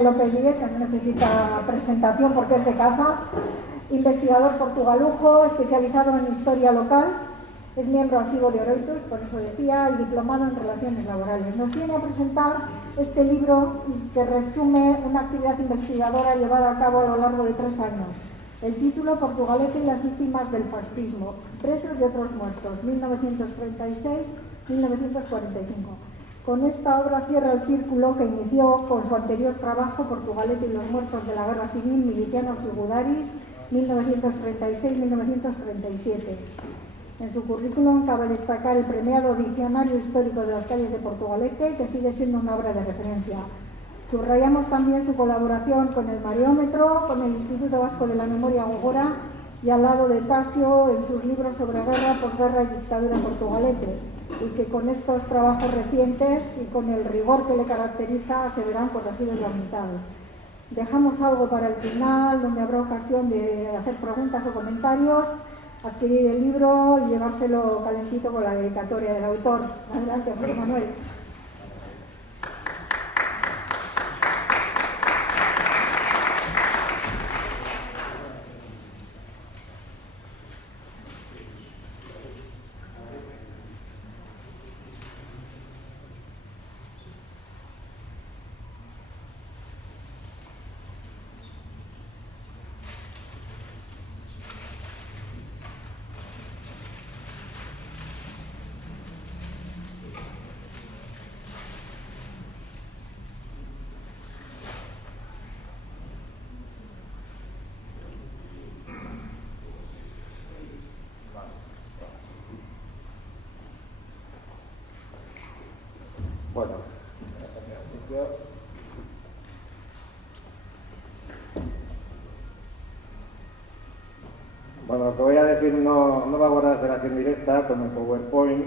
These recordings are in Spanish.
López Díez, que no necesita presentación porque es de casa, investigador portugalujo, especializado en historia local, es miembro activo de Oroitus, por eso decía, y diplomado en relaciones laborales. Nos viene a presentar este libro que resume una actividad investigadora llevada a cabo a lo largo de 3 años. El título: Portugalete y las víctimas del fascismo, presos y otros muertos, 1936-1945. Con esta obra cierra el círculo que inició con su anterior trabajo, Portugalete y los muertos de la Guerra Civil, Milicianos y Gudaris, 1936-1937. En su currículum cabe destacar el premiado Diccionario Histórico de las Calles de Portugalete, que sigue siendo una obra de referencia. Subrayamos también su colaboración con el Mareómetro, con el Instituto Vasco de la Memoria Gogora y al lado de Tasio en sus libros sobre guerra, posguerra y dictadura en Portugalete, y que con estos trabajos recientes y con el rigor que le caracteriza se verán corregidos y aumentados. Dejamos algo para el final, donde habrá ocasión de hacer preguntas o comentarios, adquirir el libro y llevárselo calentito con la dedicatoria del autor. Adelante, José Manuel. Bueno, lo que voy a decir no va a guardar relación directa con el PowerPoint,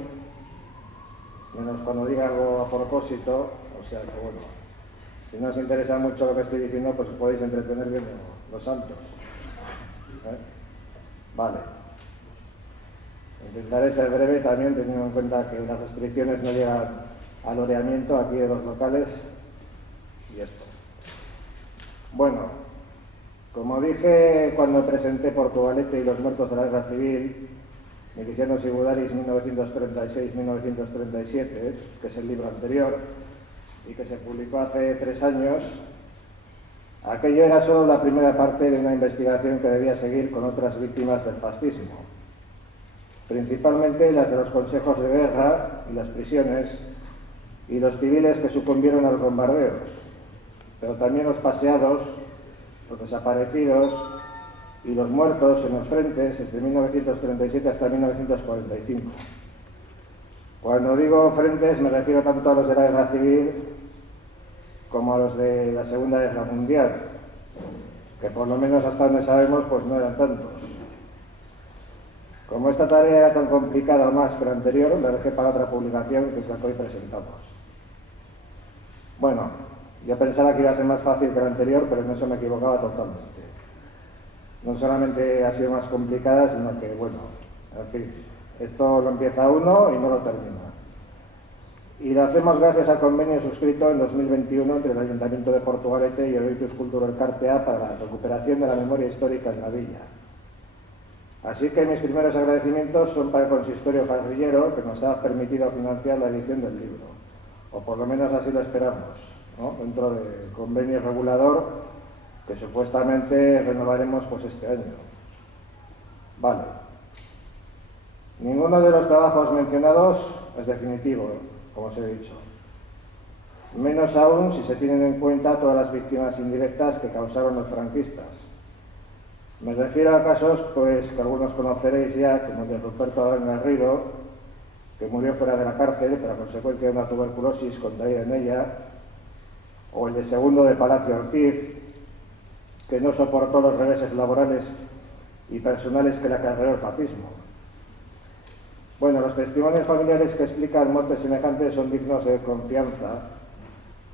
menos cuando diga algo a propósito, o sea que bueno, si no os interesa mucho lo que estoy diciendo, pues podéis entretener viendo los santos. Vale. Intentaré ser breve también, teniendo en cuenta que las restricciones no llegan al oreamiento aquí de los locales y esto. Bueno, como dije cuando presenté Portugalete y los muertos de la Guerra Civil, Milicianos y Gudaris 1936-1937, que es el libro anterior y que se publicó hace 3 años, aquello era solo la primera parte de una investigación que debía seguir con otras víctimas del fascismo, principalmente las de los consejos de guerra y las prisiones, y los civiles que sucumbieron a los bombardeos, pero también los paseados, los desaparecidos y los muertos en los frentes desde 1937 hasta 1945. Cuando digo frentes me refiero tanto a los de la Guerra Civil como a los de la Segunda Guerra Mundial, que por lo menos hasta donde sabemos pues no eran tantos. Como esta tarea era tan complicada o más que la anterior, la dejé para otra publicación, que es la que hoy presentamos. Bueno, yo pensaba que iba a ser más fácil que la anterior, pero en eso me equivocaba totalmente. No solamente ha sido más complicada, sino que, bueno, en fin, esto lo empieza uno y no lo termina. Y lo hacemos gracias al convenio suscrito en 2021 entre el Ayuntamiento de Portugalete y Oroitus Cultura Elkartea para la recuperación de la memoria histórica en la villa. Así que mis primeros agradecimientos son para el consistorio parrillero, que nos ha permitido financiar la edición del libro, o por lo menos así lo esperamos, ¿no?, dentro del convenio regulador que supuestamente renovaremos pues este año. Vale. Ninguno de los trabajos mencionados es definitivo, como os he dicho. Menos aún si se tienen en cuenta todas las víctimas indirectas que causaron los franquistas. Me refiero a casos pues que algunos conoceréis ya, como el de Ruperto Adán Garrido, que murió fuera de la cárcel a consecuencia de una tuberculosis contraída en ella, o el de Segundo de Palacio Ortiz, que no soportó los reveses laborales y personales que le acarreó el fascismo. Bueno, los testimonios familiares que explican muertes semejantes son dignos de confianza,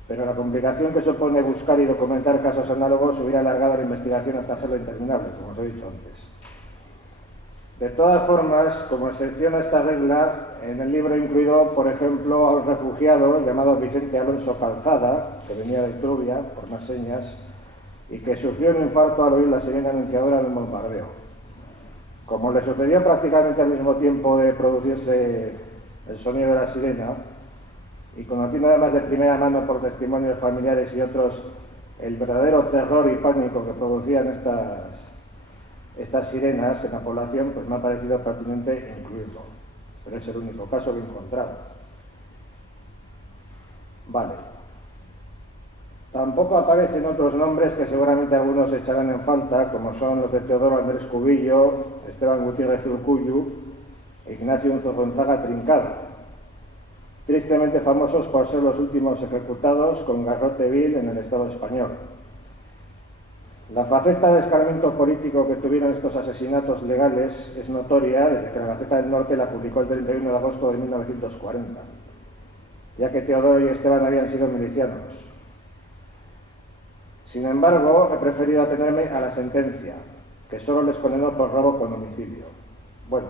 pero la complicación que supone buscar y documentar casos análogos hubiera alargado la investigación hasta hacerlo interminable, como os he dicho antes. De todas formas, como excepción a esta regla, en el libro he incluido, por ejemplo, a un refugiado llamado Vicente Alonso Calzada, que venía de Trubia, por más señas, y que sufrió un infarto al oír la sirena anunciadora del bombardeo. Como le sucedió prácticamente al mismo tiempo de producirse el sonido de la sirena, y conociendo además de primera mano por testimonios familiares y otros el verdadero terror y pánico que producían estas sirenas en la población, pues me ha parecido pertinente incluirlo. Pero es el único caso que he encontrado. Vale. Tampoco aparecen otros nombres que seguramente algunos echarán en falta, como son los de Teodoro Andrés Cubillo, Esteban Gutiérrez Urcullu e Ignacio Unzo Gonzaga Trincada, tristemente famosos por ser los últimos ejecutados con garrote vil en el Estado español. La faceta de escarmiento político que tuvieron estos asesinatos legales es notoria desde que la Gaceta del Norte la publicó el 31 de agosto de 1940, ya que Teodoro y Esteban habían sido milicianos. Sin embargo, he preferido atenerme a la sentencia, que solo les condenó por robo con homicidio. Bueno,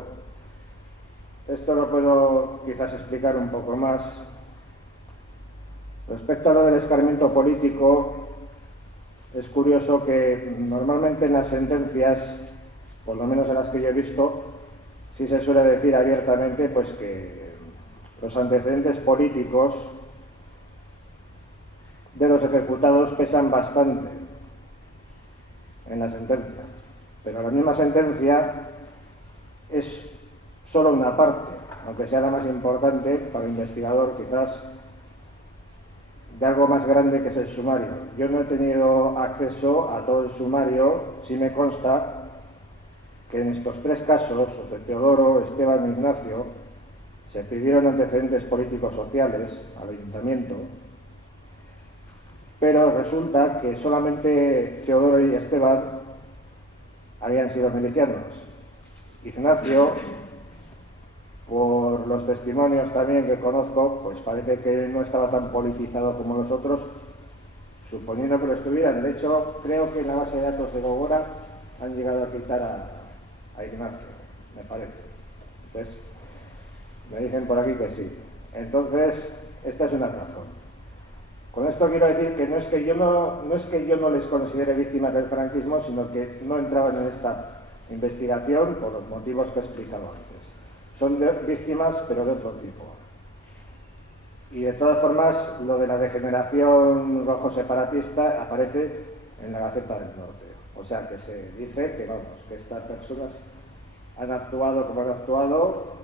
esto lo puedo quizás explicar un poco más. Respecto a lo del escarmiento político, es curioso que normalmente en las sentencias, por lo menos en las que yo he visto, sí se suele decir abiertamente pues que los antecedentes políticos de los ejecutados pesan bastante en la sentencia, pero la misma sentencia es solo una parte, aunque sea la más importante para el investigador quizás, de algo más grande que es el sumario. Yo no he tenido acceso a todo el sumario, sí me consta que en estos tres casos, los de Teodoro, Esteban e Ignacio, se pidieron antecedentes políticos sociales al ayuntamiento, pero resulta que solamente Teodoro y Esteban habían sido milicianos. Ignacio, por los testimonios también que conozco, pues parece que no estaba tan politizado como los otros, suponiendo que lo estuvieran. De hecho, creo que en la base de datos de Gogora han llegado a quitar a Ignacio, me parece. Entonces, me dicen por aquí que sí. Entonces, esta es una razón. Con esto quiero decir que no es que yo no les considere víctimas del franquismo, sino que no entraban en esta investigación por los motivos que he explicado antes. Son víctimas, pero de otro tipo. Y de todas formas, lo de la degeneración rojo separatista aparece en la Gaceta del Norte. O sea que se dice que, vamos, que estas personas han actuado como han actuado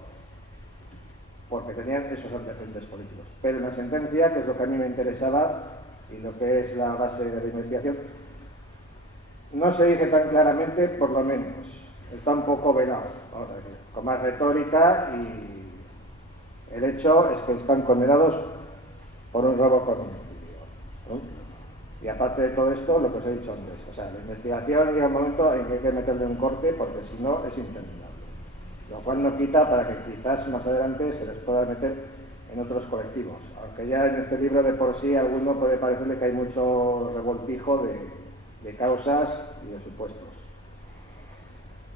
porque tenían esos antecedentes políticos. Pero en la sentencia, que es lo que a mí me interesaba y lo que es la base de la investigación, no se dice tan claramente, por lo menos. Está un poco velado, vamos a decir, con más retórica, y el hecho es que están condenados por un robo con homicidio, ¿no? Y aparte de todo esto, lo que os he dicho antes, o sea, la investigación llega un momento en que hay que meterle un corte porque si no es interminable. Lo cual no quita para que quizás más adelante se les pueda meter en otros colectivos, aunque ya en este libro de por sí a alguno puede parecerle que hay mucho revoltijo de causas y de supuestos.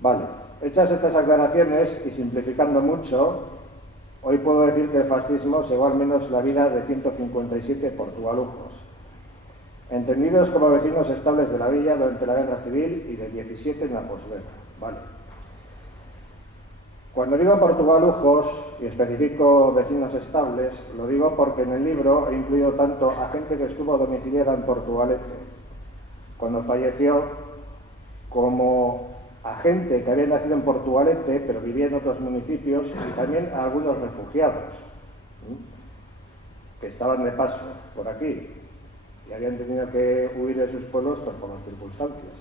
Vale, hechas estas aclaraciones y simplificando mucho, hoy puedo decir que el fascismo se llevó al menos la vida de 157 portugalujos, entendidos como vecinos estables de la villa durante la Guerra Civil y de 17 en la posguerra. Vale. Cuando digo portugalujos y especifico vecinos estables, lo digo porque en el libro he incluido tanto a gente que estuvo domiciliada en Portugalete cuando falleció, como a gente que había nacido en Portugalete pero vivía en otros municipios, y también a algunos refugiados que estaban de paso por aquí y habían tenido que huir de sus pueblos pues, por las circunstancias.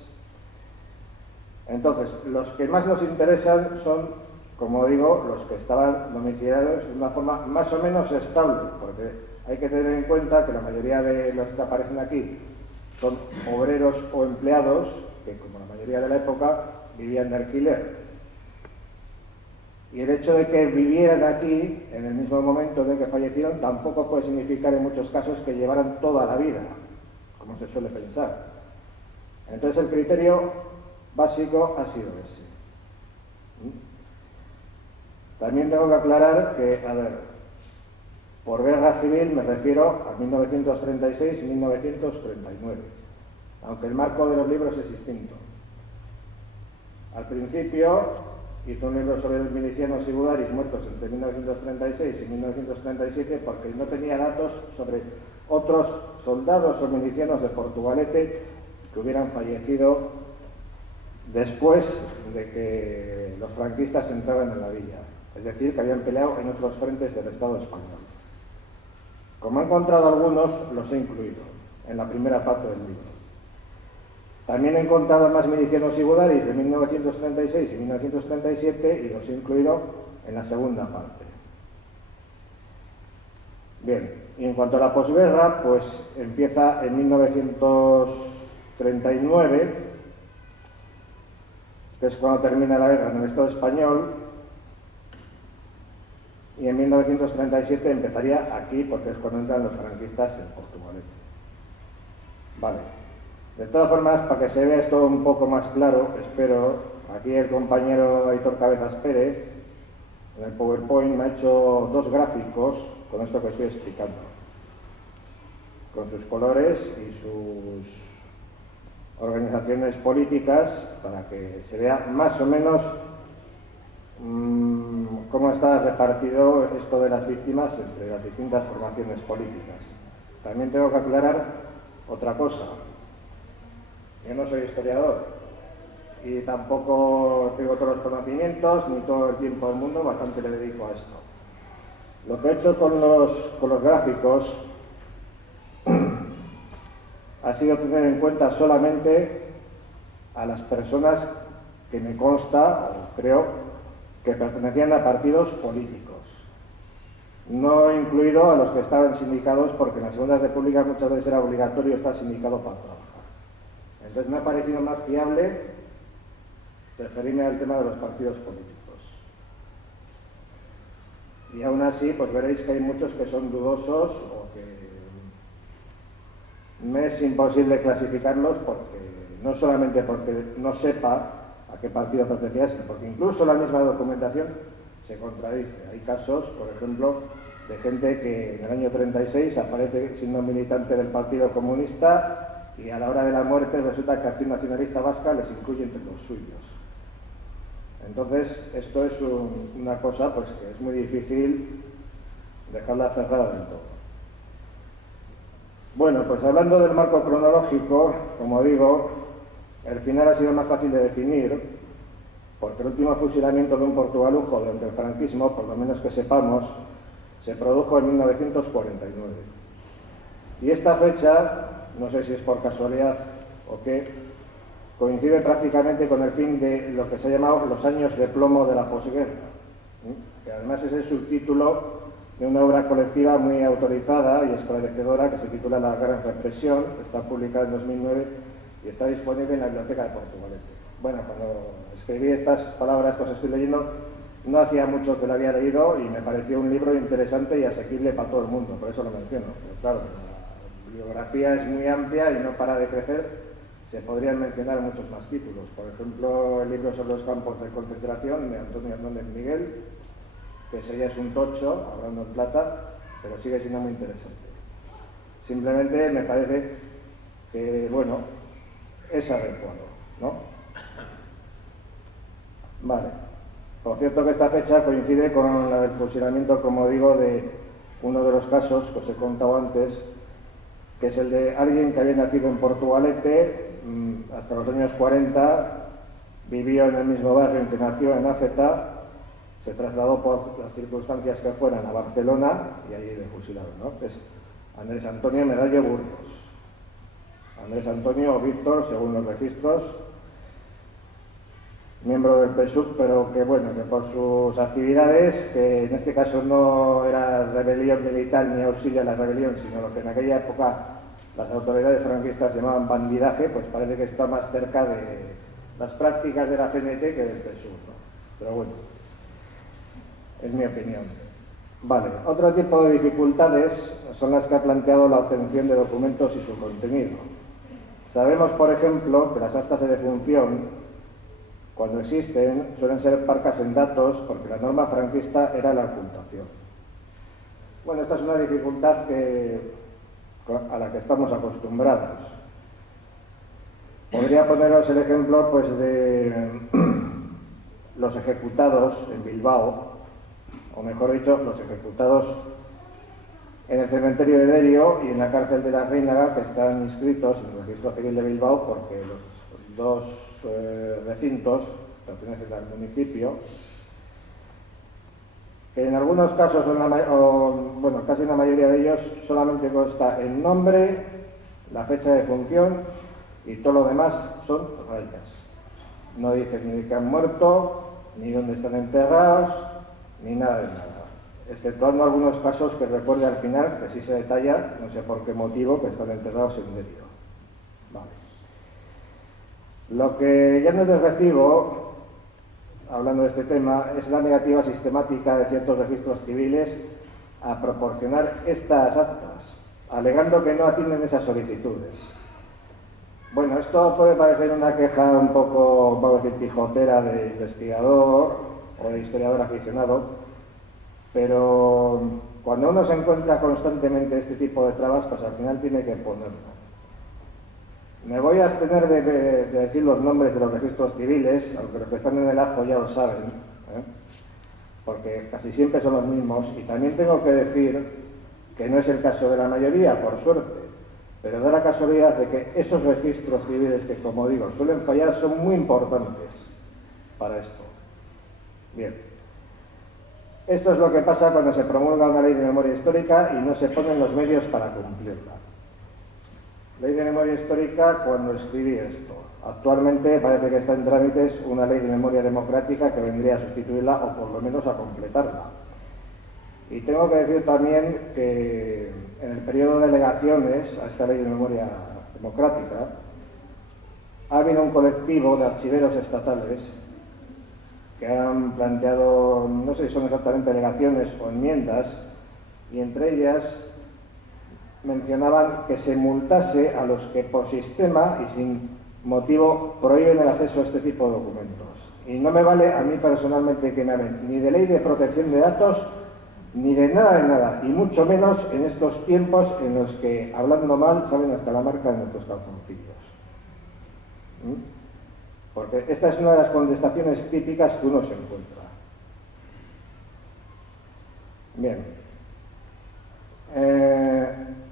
Entonces, los que más nos interesan son, como digo, los que estaban domiciliados de una forma más o menos estable, porque hay que tener en cuenta que la mayoría de los que aparecen aquí son obreros o empleados que, como la mayoría de la época, vivían de alquiler. Y el hecho de que vivieran aquí en el mismo momento en que fallecieron tampoco puede significar en muchos casos que llevaran toda la vida, como se suele pensar. Entonces el criterio básico ha sido ese. También tengo que aclarar que, a ver, por guerra civil me refiero a 1936 y 1939, aunque el marco de los libros es distinto. Al principio hizo un libro sobre los milicianos y gudaris muertos entre 1936 y 1937 porque no tenía datos sobre otros soldados o milicianos de Portugalete que hubieran fallecido después de que los franquistas entraban en la villa, es decir, que habían peleado en otros frentes del Estado español. Como he encontrado algunos, los he incluido en la primera parte del libro. También he encontrado más milicianos y gudaris de 1936 y 1937 y los he incluido en la segunda parte. Bien, y en cuanto a la posguerra, pues empieza en 1939, que es cuando termina la guerra en el Estado español, y en 1937 empezaría aquí, porque es cuando entran los franquistas en Portugalete. Vale. De todas formas, para que se vea esto un poco más claro, espero, aquí el compañero Aitor Cabezas Pérez, en el PowerPoint, me ha hecho dos gráficos con esto que estoy explicando, con sus colores y sus organizaciones políticas, para que se vea más o menos cómo está repartido esto de las víctimas entre las distintas formaciones políticas. También tengo que aclarar otra cosa. Yo no soy historiador y tampoco tengo todos los conocimientos ni todo el tiempo del mundo, bastante le dedico a esto. Lo que he hecho con los gráficos ha sido tener en cuenta solamente a las personas que me consta, o creo, que pertenecían a partidos políticos. No he incluido a los que estaban sindicados, porque en la Segunda República muchas veces era obligatorio estar sindicado para trabajar. Entonces me ha parecido más fiable referirme al tema de los partidos políticos. Y aún así, pues veréis que hay muchos que son dudosos o que me es imposible clasificarlos, porque no solamente porque no sepa a qué partido pertenecía, sino porque incluso la misma documentación se contradice. Hay casos, por ejemplo, de gente que en el año 36 aparece siendo militante del Partido Comunista y a la hora de la muerte resulta que Acción Nacionalista Vasca les incluye entre los suyos. Entonces, esto es una cosa pues que es muy difícil dejarla cerrada del todo. Bueno, pues hablando del marco cronológico, como digo, el final ha sido más fácil de definir, porque el último fusilamiento de un portugalujo durante el franquismo, por lo menos que sepamos, se produjo en 1949. Y esta fecha, no sé si es por casualidad o qué, coincide prácticamente con el fin de lo que se ha llamado los años de plomo de la posguerra, que además es el subtítulo de una obra colectiva muy autorizada y esclarecedora que se titula La Gran Represión, que está publicada en 2009 y está disponible en la Biblioteca de Portugalete. Bueno, cuando escribí estas palabras que os estoy leyendo, no hacía mucho que lo había leído y me pareció un libro interesante y asequible para todo el mundo, por eso lo menciono. Pero claro, la bibliografía es muy amplia y no para de crecer. Se podrían mencionar muchos más títulos, por ejemplo, el libro sobre los campos de concentración de Antonio Hernández Miguel, que ese ya es un tocho, hablando en plata, pero sigue siendo muy interesante. Simplemente me parece que, bueno, es adecuado, ¿no? Vale. Por cierto que esta fecha coincide con la del fusilamiento, como digo, de uno de los casos que os he contado antes, que es el de alguien que había nacido en Portugalete, hasta los años 40, vivió en el mismo barrio en que nació, en Áfeta, se trasladó por las circunstancias que fueran a Barcelona y allí le fusilaron, ¿no? Es Andrés Antonio Medallo Burgos. Andrés Antonio o Víctor, según los registros, miembro del PSUV, pero que bueno, que por sus actividades, que en este caso no era rebelión militar ni auxilio a la rebelión, sino lo que en aquella época las autoridades franquistas llamaban bandidaje, pues parece que está más cerca de las prácticas de la CNT que del PSUV, ¿no? Pero bueno, es mi opinión. Vale, otro tipo de dificultades son las que ha planteado la obtención de documentos y su contenido. Sabemos, por ejemplo, que las actas de defunción, cuando existen, suelen ser parcas en datos porque la norma franquista era la ocultación. Bueno, esta es una dificultad a la que estamos acostumbrados. Podría poneros el ejemplo pues, de los ejecutados en Bilbao, o mejor dicho, los ejecutados en el cementerio de Derio y en la cárcel de la Reinaga, que están inscritos en el registro civil de Bilbao porque los dos recintos pertenecen al municipio, que en algunos casos, bueno, casi en la mayoría de ellos, solamente consta el nombre, la fecha de función y todo lo demás son rayas. No dice ni que han muerto, ni dónde están enterrados, ni nada de nada. Exceptuando algunos casos que recuerde al final, que sí se detalla, no sé por qué motivo, que están enterrados en Derio. Vale. Lo que ya no es de recibo, hablando de este tema, es la negativa sistemática de ciertos registros civiles a proporcionar estas actas, alegando que no atienden esas solicitudes. Bueno, esto puede parecer una queja un poco, vamos a decir, pijotera de investigador o de historiador aficionado, pero cuando uno se encuentra constantemente este tipo de trabas, pues al final tiene que ponerlo. Me voy a abstener de decir los nombres de los registros civiles, aunque los que están en el ajo ya lo saben, porque casi siempre son los mismos, y también tengo que decir que no es el caso de la mayoría, por suerte, pero da la casualidad de que esos registros civiles que, como digo, suelen fallar, son muy importantes para esto. Bien. Esto es lo que pasa cuando se promulga una ley de memoria histórica y no se ponen los medios para cumplirla. Ley de memoria histórica cuando escribí esto. Actualmente parece que está en trámites una ley de memoria democrática que vendría a sustituirla o por lo menos a completarla. Y tengo que decir también que en el periodo de alegaciones a esta ley de memoria democrática ha habido un colectivo de archiveros estatales que han planteado, no sé si son exactamente alegaciones o enmiendas, y entre ellas mencionaban que se multase a los que por sistema y sin motivo prohíben el acceso a este tipo de documentos. Y no me vale a mí personalmente que me hablen ni de ley de protección de datos, ni de nada, y mucho menos en estos tiempos en los que, hablando mal, saben hasta la marca de nuestros calzoncillos. Porque esta es una de las contestaciones típicas que uno se encuentra. Bien.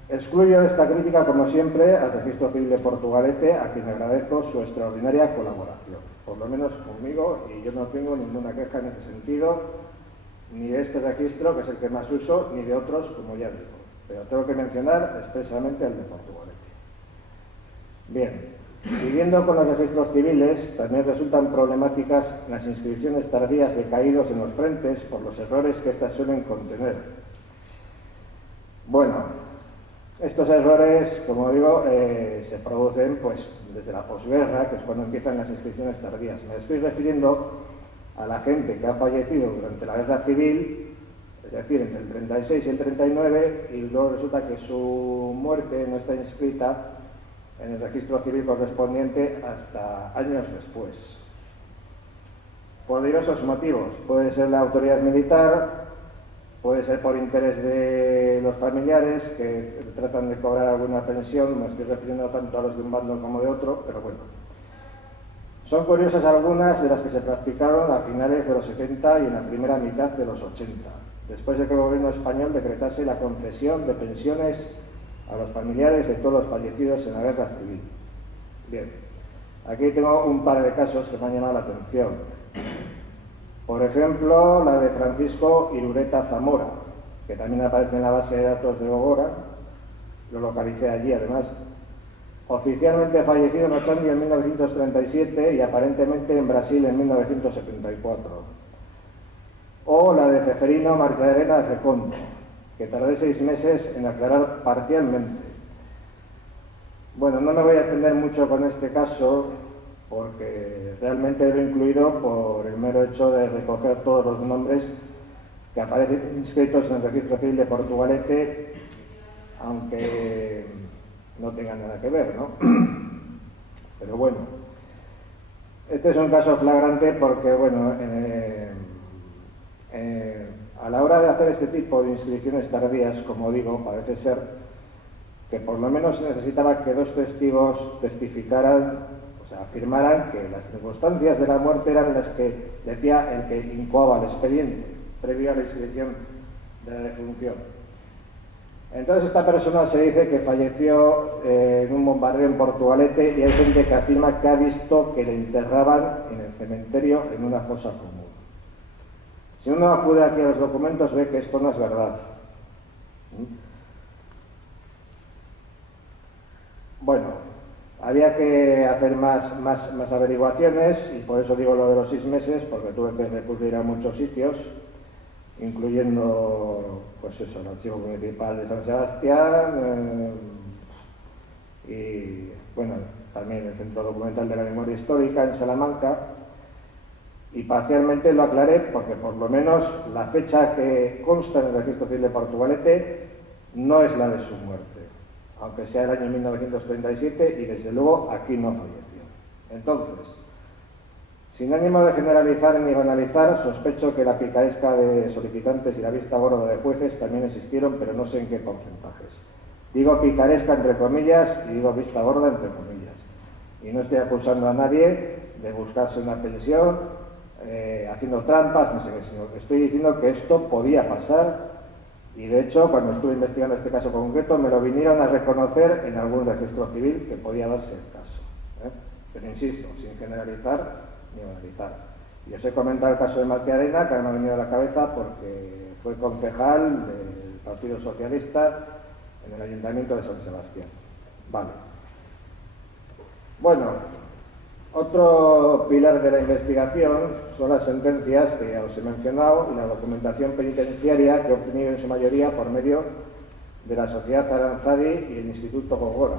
Excluyo de esta crítica, como siempre, al Registro Civil de Portugalete, a quien agradezco su extraordinaria colaboración, por lo menos conmigo, y yo no tengo ninguna queja en ese sentido, ni de este registro, que es el que más uso, ni de otros, como ya digo. Pero tengo que mencionar expresamente el de Portugalete. Bien. Siguiendo con los registros civiles, también resultan problemáticas las inscripciones tardías de caídos en los frentes por los errores que éstas suelen contener. Bueno, estos errores, como digo, se producen pues, desde la posguerra, que es cuando empiezan las inscripciones tardías. Me estoy refiriendo a la gente que ha fallecido durante la guerra civil, es decir, entre el 36 y el 39, y luego resulta que su muerte no está inscrita en el registro civil correspondiente hasta años después. Por diversos motivos. Puede ser la autoridad militar, puede ser por interés de los familiares que tratan de cobrar alguna pensión, me estoy refiriendo tanto a los de un bando como de otro, pero bueno. Son curiosas algunas de las que se practicaron a finales de los 70 y en la primera mitad de los 80, después de que el gobierno español decretase la concesión de pensiones a los familiares de todos los fallecidos en la guerra civil. Bien, aquí tengo un par de casos que me han llamado la atención. Por ejemplo, la de Francisco Irureta Zamora, que también aparece en la base de datos de Gogora, lo localicé allí además. Oficialmente fallecido en Ochandi en 1937 y aparentemente en Brasil en 1974. O la de Ceferino Marciarena Recondo, que tardé 6 meses en aclarar parcialmente. Bueno, no me voy a extender mucho con este caso, porque realmente lo he incluido por el mero hecho de recoger todos los nombres que aparecen inscritos en el Registro Civil de Portugalete, aunque no tengan nada que ver, ¿no? Pero bueno, Este es un caso flagrante porque, bueno, a la hora de hacer este tipo de inscripciones tardías, como digo, parece ser que por lo menos se necesitaba que dos testigos testificaran, o sea, afirmaran que las circunstancias de la muerte eran las que decía el que incoaba el expediente, previo a la inscripción de la defunción. Entonces esta persona se dice que falleció en un bombardeo en Portugalete y hay gente que afirma que ha visto que le enterraban en el cementerio en una fosa común. Si uno acude aquí a los documentos ve que esto no es verdad. Bueno, había que hacer más averiguaciones y por eso digo lo de los 6 meses, porque tuve que recurrir a muchos sitios, incluyendo, pues eso, el Archivo Municipal de San Sebastián y, bueno, también el Centro Documental de la Memoria Histórica en Salamanca. Y parcialmente lo aclaré porque por lo menos la fecha que consta en el Registro Civil de Portugalete no es la de su muerte, aunque sea el año 1937 y desde luego aquí no falleció. Entonces, sin ánimo de generalizar ni banalizar, sospecho que la picaresca de solicitantes y la vista gorda de jueces también existieron, pero no sé en qué porcentajes. Digo picaresca entre comillas y digo vista gorda entre comillas. Y no estoy acusando a nadie de buscarse una pensión, haciendo trampas, no sé qué, sino que estoy diciendo que esto podía pasar y de hecho cuando estuve investigando este caso concreto me lo vinieron a reconocer en algún registro civil que podía darse el caso. Pero insisto, sin generalizar ni banalizar. Y os he comentado el caso de Martí Arena, que me ha venido a la cabeza porque fue concejal del Partido Socialista en el Ayuntamiento de San Sebastián. Vale. Bueno, otro pilar de la investigación son las sentencias que ya os he mencionado y la documentación penitenciaria que he obtenido en su mayoría por medio de la Sociedad Aranzadi y el Instituto Gogora,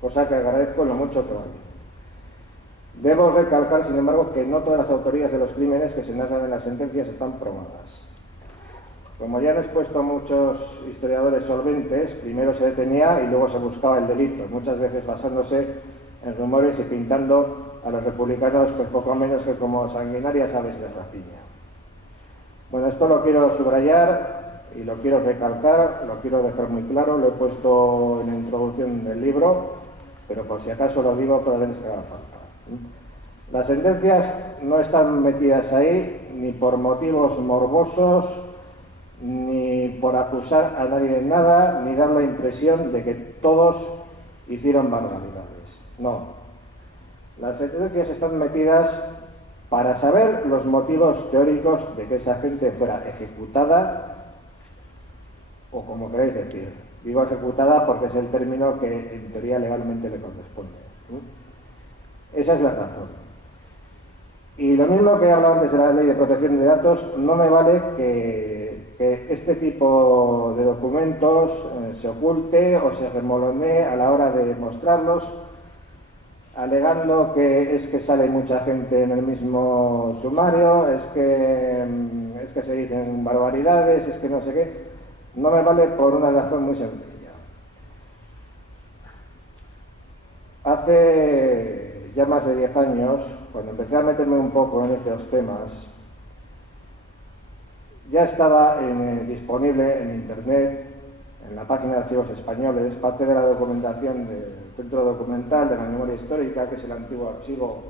cosa que agradezco en lo mucho que vale. Debo recalcar, sin embargo, que no todas las autorías de los crímenes que se narran en las sentencias están probadas. Como ya han expuesto muchos historiadores solventes, primero se detenía y luego se buscaba el delito, muchas veces basándose en rumores y pintando a los republicanos pues poco menos que como sanguinarias aves de rapiña. Bueno, esto lo quiero subrayar y lo quiero recalcar, lo quiero dejar muy claro, lo he puesto en la introducción del libro, pero por si acaso lo digo todas las veces que haga falta. Las sentencias no están metidas ahí ni por motivos morbosos, ni por acusar a nadie de nada, ni dar la impresión de que todos hicieron barbaridades. No. Las sentencias están metidas para saber los motivos teóricos de que esa gente fuera ejecutada, o como queréis decir. Digo ejecutada porque es el término que en teoría legalmente le corresponde. Esa es la razón. Y lo mismo que he hablado antes de la Ley de Protección de Datos, no me vale que este tipo de documentos se oculte o se remolonee a la hora de mostrarlos, alegando que es que sale mucha gente en el mismo sumario, es que se dicen barbaridades, es que no sé qué. No me vale por una razón muy sencilla. Hace ya más de 10 años, cuando empecé a meterme un poco en estos temas, ya estaba disponible en Internet, en la página de Archivos Españoles, parte de la documentación del Centro Documental de la Memoria Histórica, que es el antiguo Archivo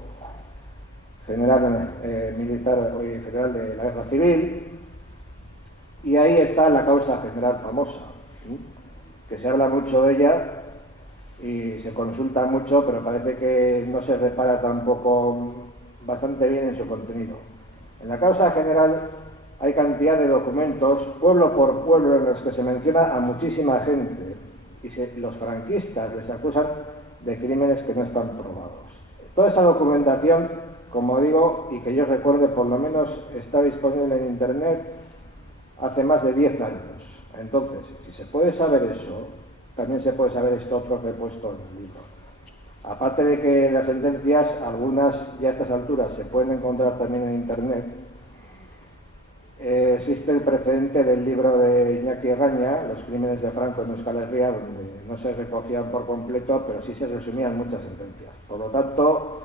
General Militar y General de la Guerra Civil, y ahí está la causa general famosa, que se habla mucho de ella y se consulta mucho, pero parece que no se repara tampoco bastante bien en su contenido. En la causa general hay cantidad de documentos, pueblo por pueblo, en los que se menciona a muchísima gente y los franquistas les acusan de crímenes que no están probados. Toda esa documentación, como digo, y que yo recuerde, por lo menos está disponible en Internet hace más de 10 años. Entonces, si se puede saber eso, también se puede saber esto otro que he puesto en el libro. Aparte de que las sentencias, algunas ya a estas alturas se pueden encontrar también en Internet, existe el precedente del libro de Iñaki Egaña, Los crímenes de Franco en Euskal Herria, donde no se recogían por completo, pero sí se resumían muchas sentencias. Por lo tanto,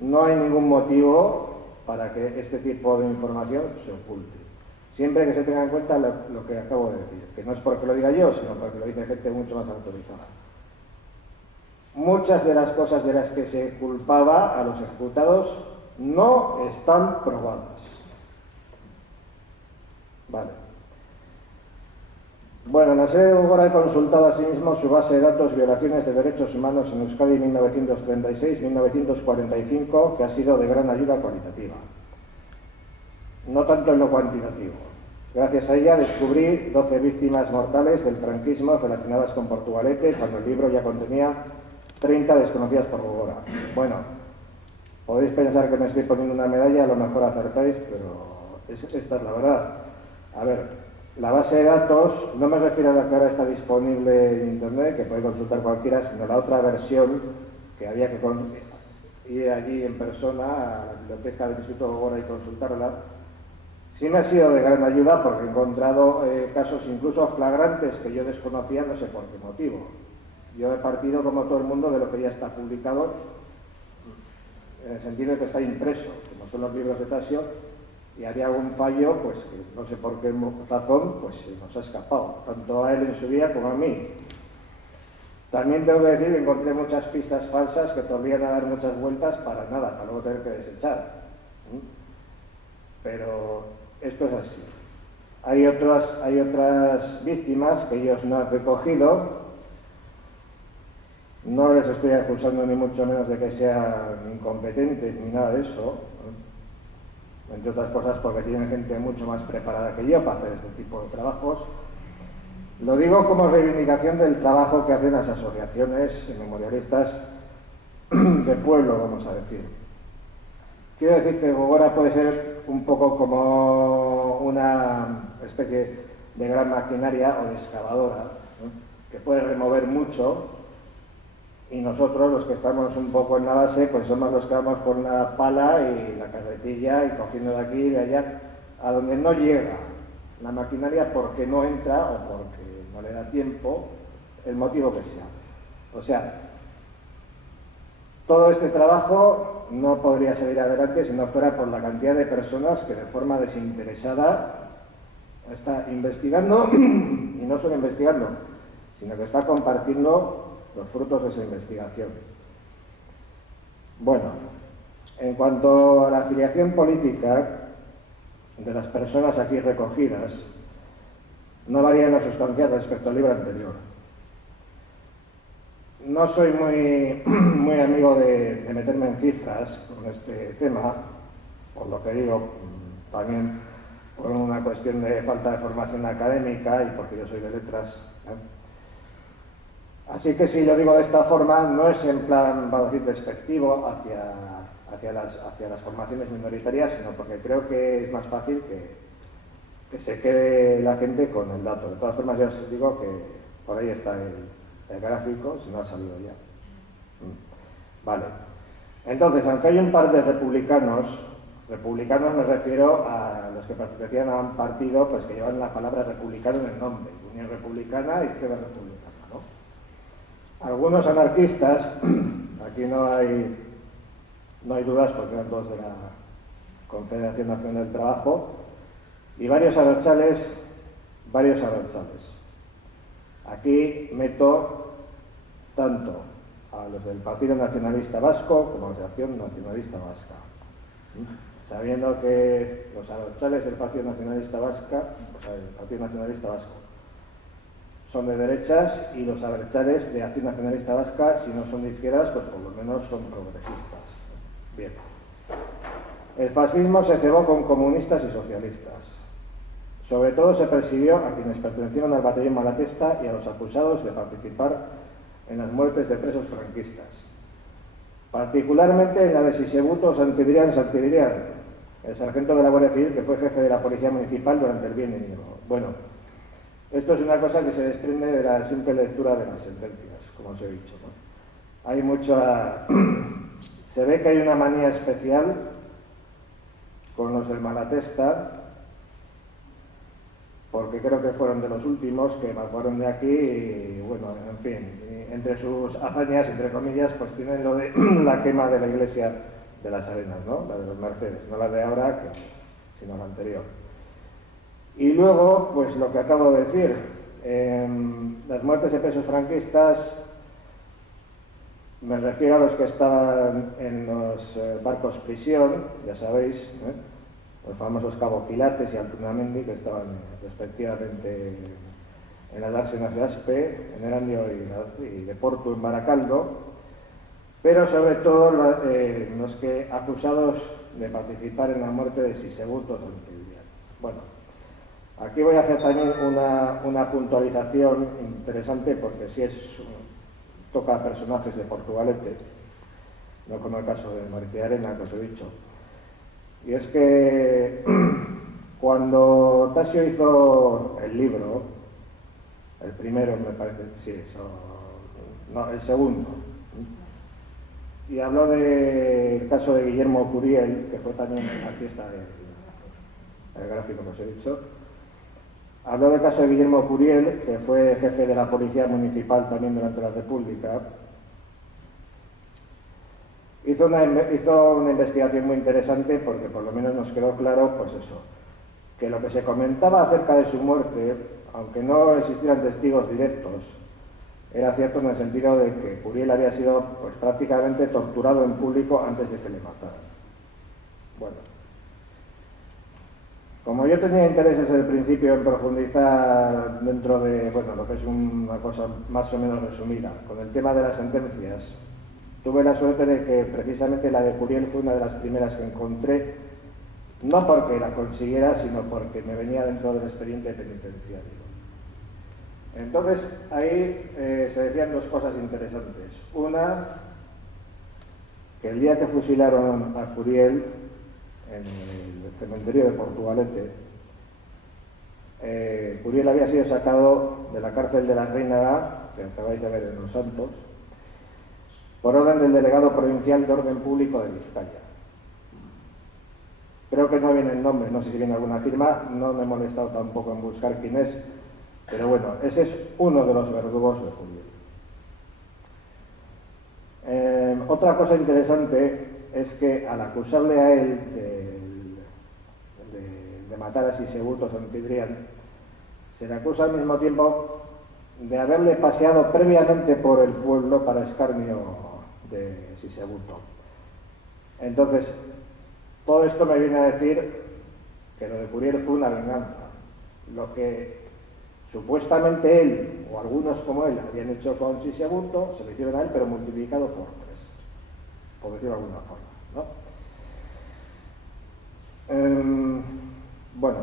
No hay ningún motivo para que este tipo de información se oculte. Siempre que se tenga en cuenta lo que acabo de decir, que no es porque lo diga yo, sino porque lo dice gente mucho más autorizada. Muchas de las cosas de las que se culpaba a los ejecutados no están probadas. Vale. Bueno, la sede de Gogora ha consultado asimismo su base de datos violaciones de derechos humanos en Euskadi 1936-1945, que ha sido de gran ayuda cualitativa, no tanto en lo cuantitativo. Gracias a ella descubrí 12 víctimas mortales del franquismo relacionadas con Portugalete, cuando el libro ya contenía 30 desconocidas por Gogora. Bueno, podéis pensar que me estoy poniendo una medalla, a lo mejor acertáis, pero esta es la verdad. A ver, la base de datos, no me refiero a la que ahora está disponible en Internet, que puede consultar cualquiera, sino la otra versión que había que ir allí en persona a la biblioteca del Instituto Gogora y consultarla. Sí me ha sido de gran ayuda porque he encontrado casos incluso flagrantes que yo desconocía, no sé por qué motivo. Yo he partido, como todo el mundo, de lo que ya está publicado, en el sentido de que está impreso, como son los libros de Tasio, y había algún fallo, pues que no sé por qué razón, pues se nos ha escapado, tanto a él en su día como a mí. También tengo que decir que encontré muchas pistas falsas que te obligan a dar muchas vueltas para nada, para luego tener que desechar. Pero esto es así. Hay otras víctimas que ellos no han recogido. No les estoy acusando ni mucho menos de que sean incompetentes ni nada de eso, entre otras cosas porque tienen gente mucho más preparada que yo para hacer este tipo de trabajos. Lo digo como reivindicación del trabajo que hacen las asociaciones memorialistas de pueblo, vamos a decir. Quiero decir que Gogora puede ser un poco como una especie de gran maquinaria o de excavadora, ¿no?, que puede remover mucho, y nosotros, los que estamos un poco en la base, pues somos los que vamos con la pala y la carretilla y cogiendo de aquí y de allá, a donde no llega la maquinaria porque no entra o porque no le da tiempo, el motivo que sea. O sea, todo este trabajo no podría salir adelante si no fuera por la cantidad de personas que de forma desinteresada está investigando, y no solo investigando, sino que está compartiendo los frutos de esa investigación. Bueno, en cuanto a la afiliación política de las personas aquí recogidas, no varía en lo sustancial respecto al libro anterior. No soy muy amigo de meterme en cifras con este tema, por lo que digo, también por una cuestión de falta de formación académica y porque yo soy de letras, Así que si lo digo de esta forma, no es en plan, vamos a decir, despectivo hacia las formaciones minoritarias, sino porque creo que es más fácil que se quede la gente con el dato. De todas formas, ya os digo que por ahí está el gráfico, si no ha salido ya. Vale. Entonces, aunque hay un par de republicanos me refiero a los que pertenecían a un partido pues, que llevan la palabra republicano en el nombre, Unión Republicana y Izquierda Republicana, ¿no? Algunos anarquistas, aquí no hay dudas porque eran todos de la Confederación Nacional del Trabajo, y varios abertzales. Aquí meto tanto a los del Partido Nacionalista Vasco como a los de Acción Nacionalista Vasca, sabiendo que los abertzales del Partido Nacionalista Vasco son de derechas y los abertzales de Acción Nacionalista Vasca, si no son de izquierdas, pues por lo menos son progresistas. Bien. El fascismo se cebó con comunistas y socialistas. Sobre todo se persiguió a quienes pertenecieron al batallón Malatesta y a los acusados de participar en las muertes de presos franquistas. Particularmente en la de Sisebuto Santidrián, el sargento de la Guardia Civil que fue jefe de la Policía Municipal durante el bienio. Bueno, esto es una cosa que se desprende de la simple lectura de las sentencias, como os he dicho, ¿no? Hay mucha... Se ve que hay una manía especial con los del Malatesta, porque creo que fueron de los últimos que evacuaron de aquí y, bueno, en fin, entre sus hazañas, entre comillas, pues tienen lo de la quema de la iglesia de las Arenas, ¿no? La de los Mercedes, no la de ahora, sino la anterior. Y luego, pues lo que acabo de decir, las muertes de presos franquistas, me refiero a los que estaban en los barcos prisión, ya sabéis, los famosos Cabo Quilates y Altunamendi, que estaban respectivamente en las dársenas de Aspe, en Erandio y de Porto, en Baracaldo, pero sobre todo los que acusados de participar en la muerte de Sisebuto Santillán. Bueno, aquí voy a hacer también una puntualización interesante, porque sí toca a personajes de Portugalete, no como el caso de Martí Arena, que os he dicho. Y es que cuando Tasio hizo el libro, el primero me parece, sí, no, el segundo, y habló del caso de Guillermo Curiel, que fue también, aquí está el gráfico que os he dicho, habló del caso de Guillermo Curiel, que fue jefe de la Policía Municipal también durante la República. Hizo una investigación muy interesante, porque por lo menos nos quedó claro, pues eso, que lo que se comentaba acerca de su muerte, aunque no existieran testigos directos, era cierto en el sentido de que Curiel había sido pues prácticamente torturado en público antes de que le mataran. Bueno, como yo tenía interés desde el principio en profundizar dentro de, bueno, lo que es una cosa más o menos resumida, con el tema de las sentencias, tuve la suerte de que precisamente la de Curiel fue una de las primeras que encontré, no porque la consiguiera, sino porque me venía dentro del expediente penitenciario. Entonces, ahí se decían dos cosas interesantes. Una, que el día que fusilaron a Curiel en el cementerio de Portugalete, Curiel había sido sacado de la cárcel de la Reina, que acabáis de ver en Los Santos, por orden del delegado provincial de Orden Público de Vizcaya. Creo que no viene el nombre, no sé si viene alguna firma, no me he molestado tampoco en buscar quién es, pero bueno, ese es uno de los verdugos de Curiel. Otra cosa interesante es que al acusarle a él de matar a Sisebuto Santillán, se le acusa al mismo tiempo de haberle paseado previamente por el pueblo para escarnio de Sisebuto. Entonces, todo esto me viene a decir que lo de Curiel fue una venganza. Lo que supuestamente él, o algunos como él, habían hecho con Sisebuto, se lo hicieron a él, pero multiplicado por 3, por decirlo de alguna forma, ¿no? Bueno,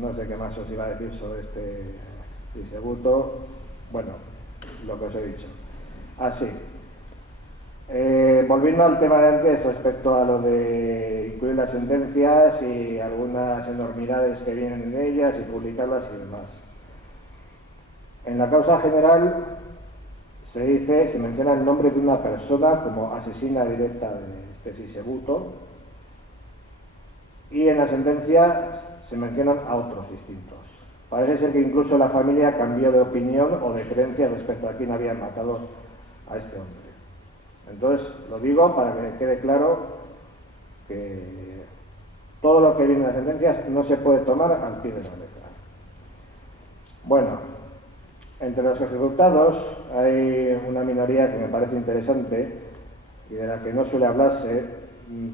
no sé qué más os iba a decir sobre este Sisebuto. Bueno, lo que os he dicho. Así. Volviendo al tema de antes respecto a lo de incluir las sentencias y algunas enormidades que vienen en ellas y publicarlas y demás. En la causa general se menciona el nombre de una persona como asesina directa de este Sisebuto, y en la sentencia se mencionan a otros distintos. Parece ser que incluso la familia cambió de opinión o de creencia respecto a quién había matado a este hombre. Entonces, lo digo para que quede claro que todo lo que viene en las sentencias no se puede tomar al pie de la letra. Bueno, entre los ejecutados hay una minoría que me parece interesante y de la que no suele hablarse,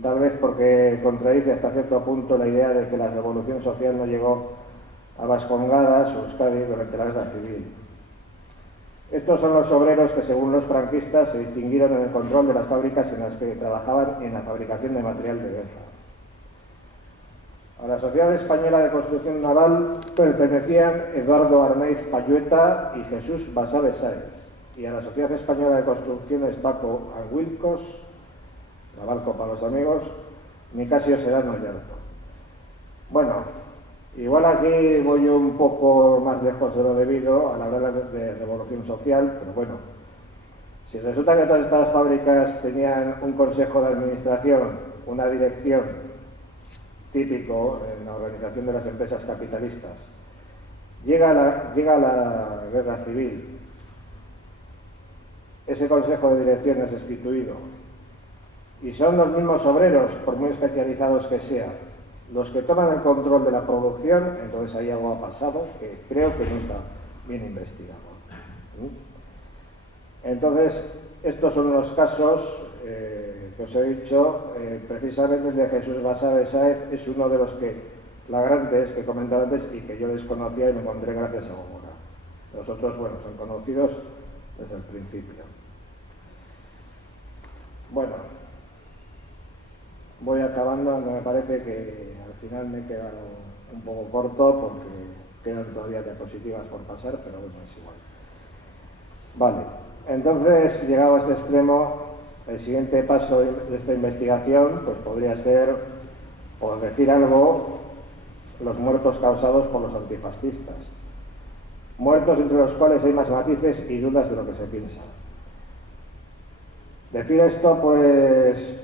tal vez porque contradice hasta cierto punto la idea de que la revolución social no llegó a Vascongadas o Euskadi durante la guerra civil. Estos son los obreros que, según los franquistas, se distinguieron en el control de las fábricas en las que trabajaban en la fabricación de material de guerra. A la Sociedad Española de Construcción Naval pertenecían Eduardo Arnaiz Payueta y Jesús Basabe Sáez, y a la Sociedad Española de Construcciones Baco Wilcos, Navalco para los amigos, Nicasio Serrano Yarto. Bueno, igual aquí voy un poco más lejos de lo debido al hablar de revolución social, pero bueno, si resulta que todas estas fábricas tenían un consejo de administración, una dirección, típico en la organización de las empresas capitalistas, llega la guerra civil, ese consejo de dirección es destituido, Y son los mismos obreros, por muy especializados que sean, los que toman el control de la producción. Entonces ahí algo ha pasado que creo que no está bien investigado. Entonces, estos son los casos que os he dicho. Precisamente el de Jesús Basabe Sáez es uno de los flagrantes que he comentado antes y que yo desconocía y me encontré gracias a Góngora. Los otros, bueno, son conocidos desde el principio. Bueno, voy acabando, aunque me parece que al final me he quedado un poco corto porque quedan todavía diapositivas por pasar, pero bueno, es igual. Vale, entonces, llegado a este extremo, el siguiente paso de esta investigación pues podría ser, por decir algo, los muertos causados por los antifascistas. Muertos entre los cuales hay más matices y dudas de lo que se piensa. Decir esto pues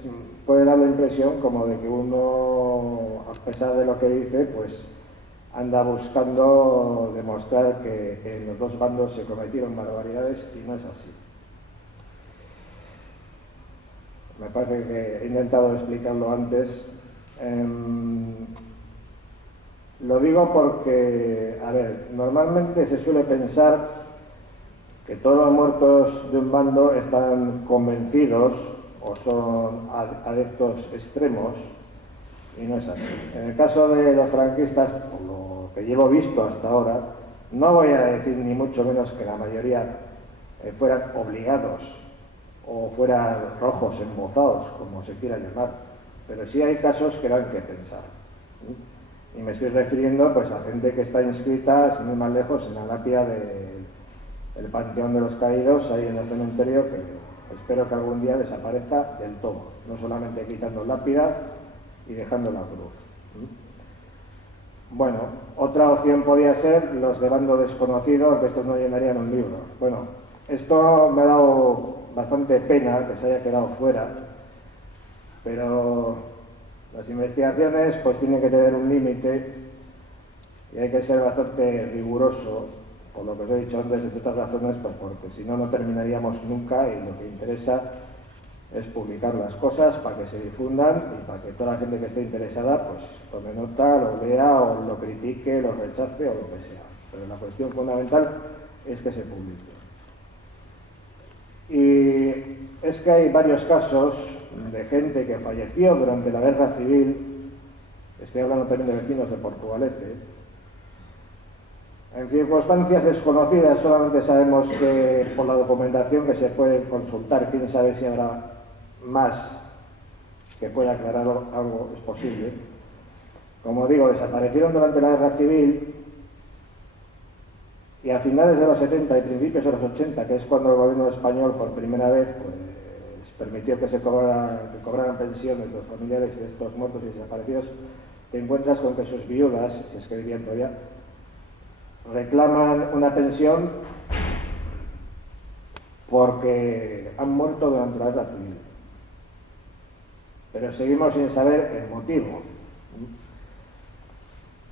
puede dar la impresión como de que uno, a pesar de lo que dice, pues anda buscando demostrar que en los dos bandos se cometieron barbaridades, y no es así. Me parece que he intentado explicarlo antes. Lo digo porque, a ver, normalmente se suele pensar que todos los muertos de un bando están convencidos o son adeptos extremos, y no es así. En el caso de los franquistas, por lo que llevo visto hasta ahora, no voy a decir ni mucho menos que la mayoría fueran obligados o fueran rojos embozados, como se quiera llamar, pero sí hay casos que dan que pensar. Y me estoy refiriendo pues a gente que está inscrita, sin ir más lejos, en la lápida del Panteón de los Caídos, ahí en el cementerio, que espero que algún día desaparezca del todo, no solamente quitando lápida y dejando la cruz. Bueno, otra opción podía ser los de bando desconocido, aunque estos no llenarían un libro. Bueno, esto me ha dado bastante pena que se haya quedado fuera, pero las investigaciones pues tienen que tener un límite y hay que ser bastante riguroso, por lo que os he dicho antes, entre otras razones, pues porque si no, no terminaríamos nunca, y lo que interesa es publicar las cosas para que se difundan y para que toda la gente que esté interesada pues tome nota, lo lea o lo critique, lo rechace o lo que sea. Pero la cuestión fundamental es que se publique. Y es que hay varios casos de gente que falleció durante la guerra civil, estoy hablando también de vecinos de Portugalete, en circunstancias desconocidas. Solamente sabemos que por la documentación que se puede consultar, quién sabe si habrá más que pueda aclarar algo, es posible. Como digo, desaparecieron durante la guerra civil, y a finales de los 70 y principios de los 80, que es cuando el gobierno español por primera vez pues permitió que cobraran pensiones los familiares de estos muertos y desaparecidos, te encuentras con que sus viudas, si es que vivían todavía, reclaman una pensión porque han muerto durante la guerra civil. Pero seguimos sin saber el motivo.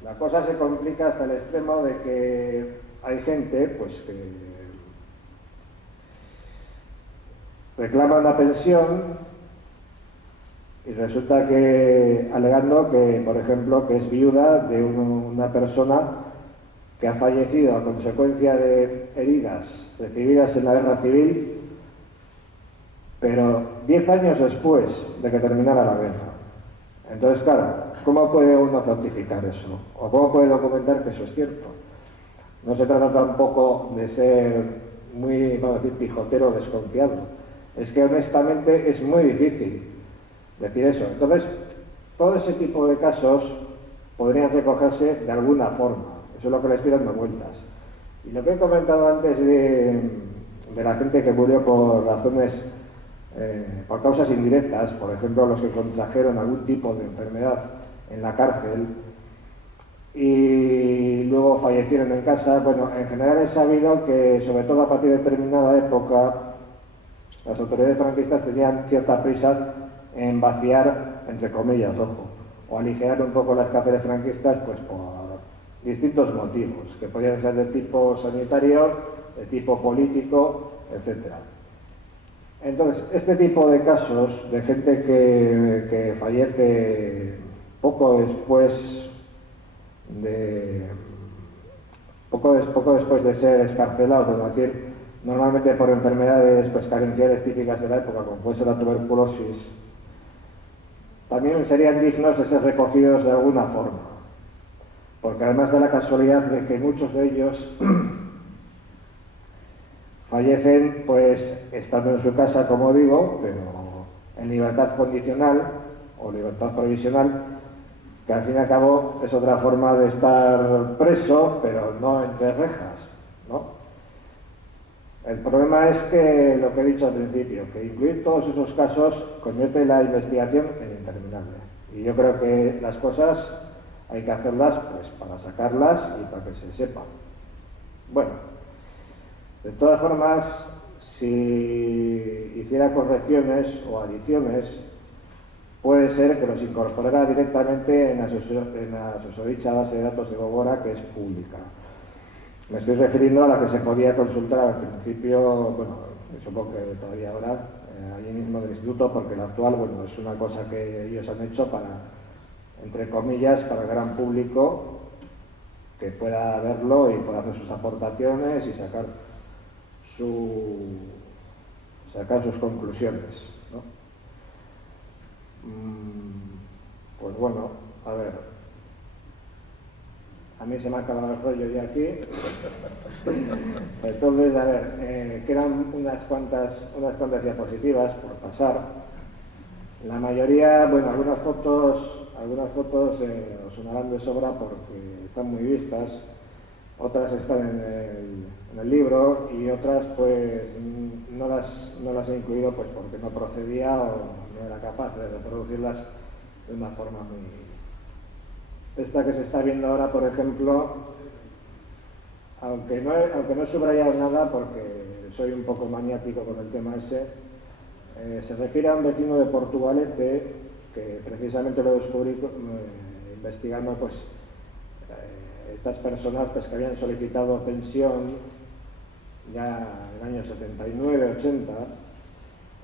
La cosa se complica hasta el extremo de que hay gente pues que reclama una pensión y resulta que, alegando que, por ejemplo, que es viuda de una persona que ha fallecido a consecuencia de heridas recibidas en la guerra civil, pero 10 años después de que terminara la guerra. Entonces, claro, ¿cómo puede uno certificar eso? ¿O cómo puede documentar que eso es cierto? No se trata tampoco de ser muy, vamos a decir, pijotero o desconfiado. Es que honestamente es muy difícil decir eso. Entonces, todo ese tipo de casos podrían recogerse de alguna forma. Eso es lo que le estoy dando vueltas. Y lo que he comentado antes de la gente que murió por razones, por causas indirectas, por ejemplo, los que contrajeron algún tipo de enfermedad en la cárcel y luego fallecieron en casa. Bueno, en general he sabido que, sobre todo a partir de determinada época, las autoridades franquistas tenían cierta prisa en vaciar, entre comillas, ojo, o aligerar un poco las cárceles franquistas, pues por distintos motivos, que podían ser de tipo sanitario, de tipo político, etc. Entonces, este tipo de casos de gente que fallece poco después de ser escarcelado, es decir, normalmente por enfermedades pues, carenciales típicas de la época, como puede ser la tuberculosis, también serían dignos de ser recogidos de alguna forma, porque además de la casualidad de que muchos de ellos fallecen pues estando en su casa, como digo, pero en libertad condicional o libertad provisional, que al fin y al cabo es otra forma de estar preso, pero no entre rejas, ¿no? El problema es que, lo que he dicho al principio, que incluir todos esos casos convierte la investigación en interminable. Y yo creo que las cosas hay que hacerlas pues para sacarlas y para que se sepan. Bueno, de todas formas, si hiciera correcciones o adiciones, puede ser que los incorporara directamente en la susodicha base de datos de Gogora, que es pública. Me estoy refiriendo a la que se podía consultar al principio, bueno, supongo que todavía ahora, allí mismo del instituto, porque la actual, bueno, es una cosa que ellos han hecho para, entre comillas, para el gran público, que pueda verlo y pueda hacer sus aportaciones y sacar sus conclusiones, ¿no? Pues bueno, a ver, a mí se me ha acabado el rollo ya aquí. Entonces, a ver, quedan unas cuantas diapositivas por pasar. La mayoría, bueno, algunas fotos os sonarán de sobra porque están muy vistas, otras están en el libro y otras pues no las he incluido pues porque no procedía o no era capaz de reproducirlas de una forma muy... Esta que se está viendo ahora, por ejemplo, aunque no he subrayado nada porque soy un poco maniático con el tema ese, se refiere a un vecino de Portugalete que precisamente lo descubrí investigando pues estas personas pues, que habían solicitado pensión ya en el año 79, 80,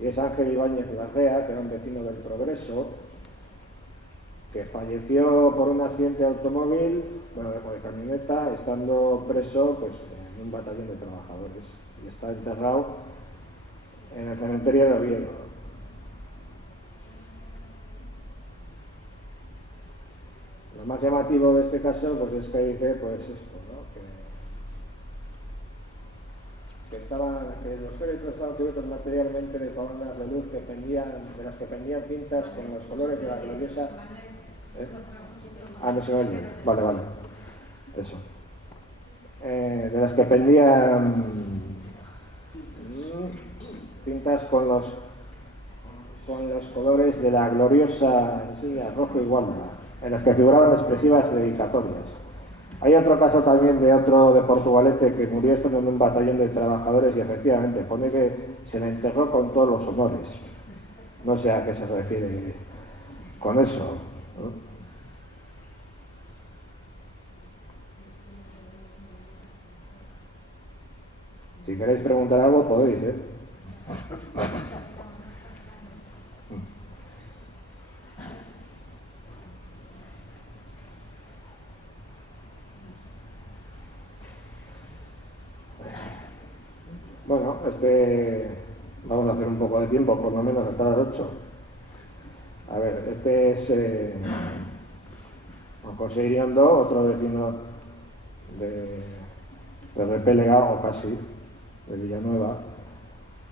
y es Ángel Ibáñez Larrea, que era un vecino del Progreso, que falleció por un accidente de automóvil, bueno, de camioneta, estando preso pues, en un batallón de trabajadores, y está enterrado en el cementerio de Oviedo. Lo más llamativo de este caso pues, es que dice pues esto, ¿no? que los féretros estaban cubiertos materialmente de columnas de luz de las que pendían cintas con los colores de la gloriosa... no se oye. Vale. Eso. De las que pendían cintas con los colores de la gloriosa insignia rojo y gualda, en las que figuraban expresivas dedicatorias. Hay otro caso también de otro de Portugalete que murió estando en un batallón de trabajadores y efectivamente pone que se le enterró con todos los honores. No sé a qué se refiere con eso, ¿no? Si queréis preguntar algo podéis, ¿eh? Bueno, vamos a hacer un poco de tiempo, por lo menos hasta las 8. A ver, este es José Iriondo, otro vecino de Repélega, o casi, de Villanueva.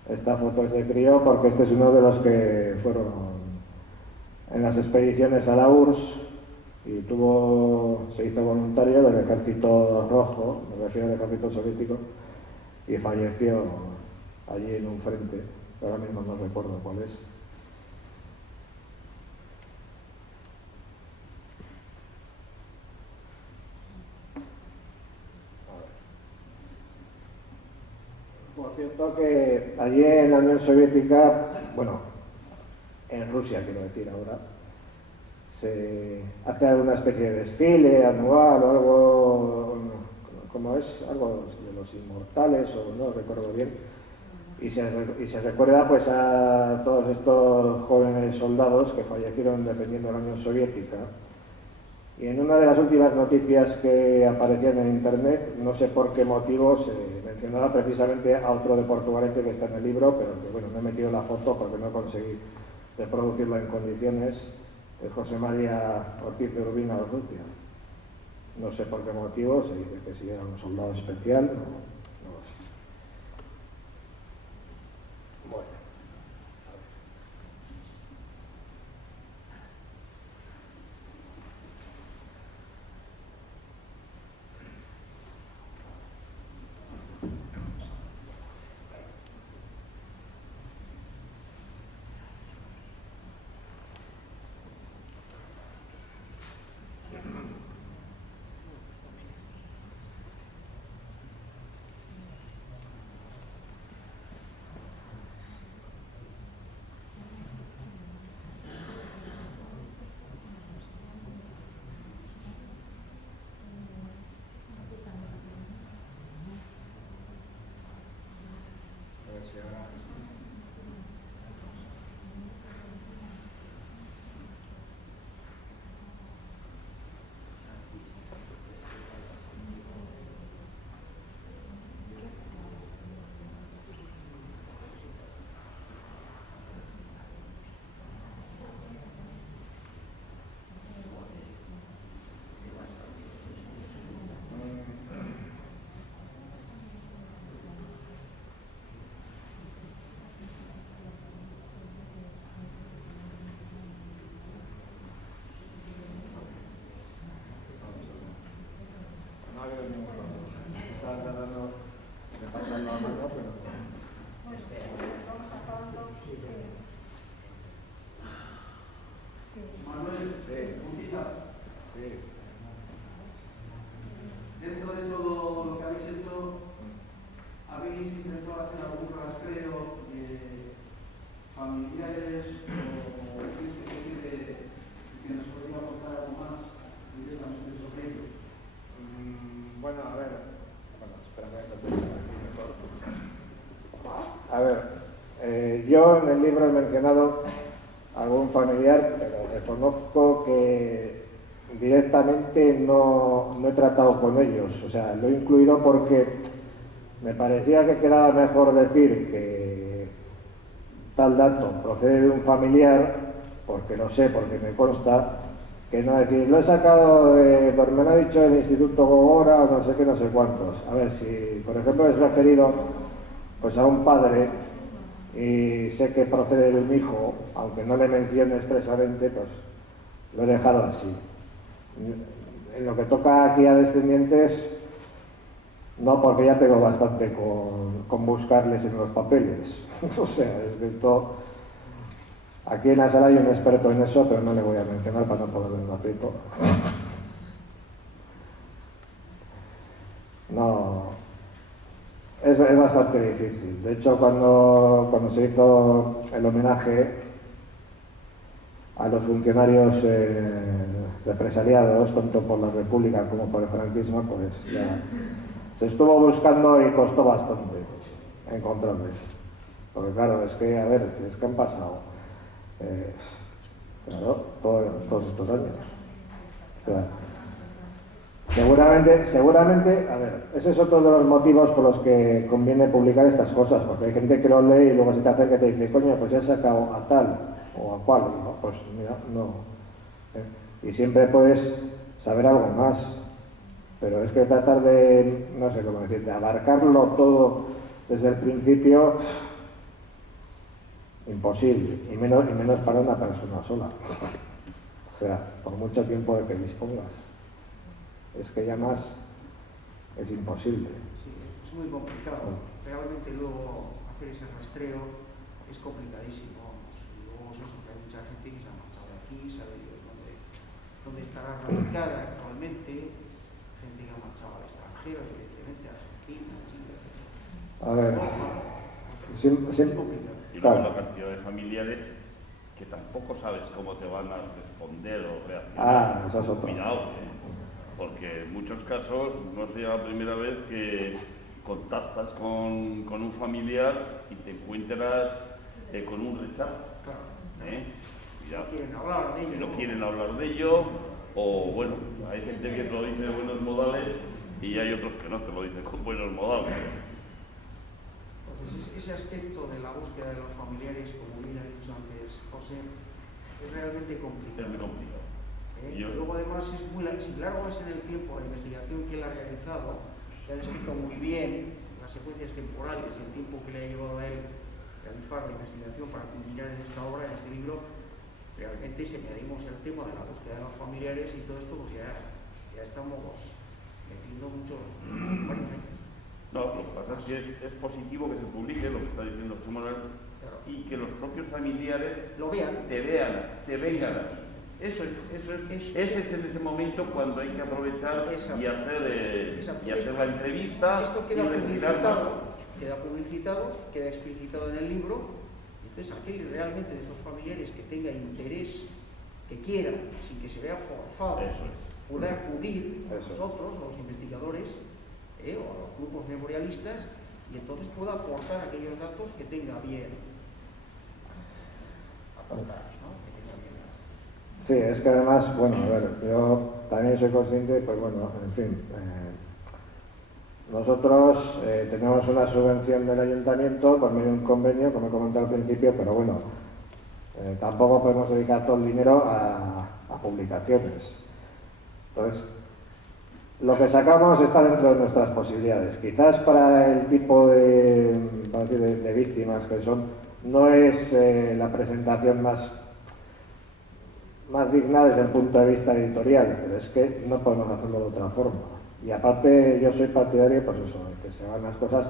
Esta foto es de crío porque este es uno de los que fueron en las expediciones a la URSS y se hizo voluntario del Ejército Rojo, me refiero al Ejército Soviético, y falleció allí en un frente, ahora mismo no recuerdo cuál es. Por cierto que allí en la Unión Soviética, bueno, en Rusia quiero decir ahora, se hace alguna especie de desfile anual o algo, como es, algo de los inmortales o no recuerdo bien, y se recuerda pues a todos estos jóvenes soldados que fallecieron defendiendo la Unión Soviética. Y en una de las últimas noticias que aparecían en internet, no sé por qué motivo, se mencionaba precisamente a otro de Portugalete que está en el libro, pero que bueno, no he metido la foto porque no conseguí reproducirla en condiciones, el José María Ortiz de Urbina Urrutia. No sé por qué motivo, se dice que si era un soldado especial, no lo sé. Bueno. Estaba tratando de pasarlo a mano, pero... Bueno, vamos acabando. Sí. Manuel, Sí. dentro de todo lo que habéis hecho, ¿habéis intentado hacer algún rastreo de familiares o gente que nos podría aportar algo más directamente sobre ello? Bueno, a ver. Bueno, espérame. A ver, yo en el libro he mencionado algún familiar, pero reconozco que directamente no he tratado con ellos. O sea, lo he incluido porque me parecía que quedaba mejor decir que tal dato procede de un familiar, porque lo sé, porque me consta, que no decir, lo he sacado de, porque me lo ha dicho el Instituto Gogora o no sé qué, no sé cuántos. A ver, si por ejemplo es referido pues a un padre y sé que procede de un hijo, aunque no le mencione expresamente, pues lo he dejado así. En lo que toca aquí a descendientes, no, porque ya tengo bastante con buscarles en los papeles. O sea, es que esto... Aquí en la sala hay un experto en eso, pero no le voy a mencionar para no ponerle un aprieto. No, es bastante difícil. De hecho, cuando se hizo el homenaje a los funcionarios represaliados, tanto por la República como por el franquismo, pues ya se estuvo buscando y costó bastante encontrarles. Porque claro, es que, a ver, si es que han pasado, claro, todos estos años. O sea, seguramente, a ver, ese es otro de los motivos por los que conviene publicar estas cosas, porque hay gente que lo lee y luego se te acerca y te dice, coño, pues ya he sacado a tal o a cual, ¿no? Pues mira, no. Y siempre puedes saber algo más, pero es que tratar de, no sé cómo decirte, abarcarlo todo desde el principio, imposible, y menos para una persona sola. O sea, por mucho tiempo de que dispongas. Es que ya más es imposible. Sí, es muy complicado. Realmente luego hacer ese rastreo es complicadísimo. Y luego es eso, que hay mucha gente que se ha marchado de aquí, sabe Dios dónde estará radicada actualmente, gente que ha marchado al extranjero, evidentemente, a Argentina, Chile, etc. A ver, Es complicado. Y luego la cantidad de familiares que tampoco sabes cómo te van a responder o reaccionar. Eso es otro. Cuidado, porque en muchos casos no sería la primera vez que contactas con un familiar y te encuentras con un rechazo. No quieren hablar de ello. No quieren hablar de ello, o bueno, hay gente que te lo dice de buenos modales y hay otros que no te lo dicen con buenos modales. Entonces, ese aspecto de la búsqueda de los familiares, como bien ha dicho antes José, es realmente complicado. Es muy complicado. Luego además es muy largo es en el tiempo la investigación que él ha realizado, que ha descrito muy bien las secuencias temporales y el tiempo que le ha llevado a él realizar la investigación para culminar en esta obra, en este libro. Realmente si añadimos el tema de la búsqueda de los familiares y todo esto, pues ya estamos metiendo muchos años. No, lo que pasa es que es positivo que se publique lo que está diciendo José Manuel, claro, y que los propios familiares lo vean, te vengan aquí. Ese es en ese momento cuando hay que aprovechar y hacer la entrevista. Esto queda publicitado, queda explicitado en el libro. Entonces, aquel realmente de esos familiares que tenga interés, que quiera, sin que se vea forzado, pueda acudir a nosotros, a los investigadores, o a los grupos memorialistas, y entonces pueda aportar aquellos datos que tenga bien aportar, ¿no? Sí, es que además, bueno, a ver, yo también soy consciente, pues bueno, en fin, nosotros tenemos una subvención del ayuntamiento por medio de un convenio, como he comentado al principio, pero bueno, tampoco podemos dedicar todo el dinero a publicaciones. Entonces, lo que sacamos está dentro de nuestras posibilidades. Quizás para el tipo de víctimas que son, no es la presentación más digna desde el punto de vista editorial, pero es que no podemos hacerlo de otra forma. Y aparte yo soy partidario, pues eso, de que se hagan las cosas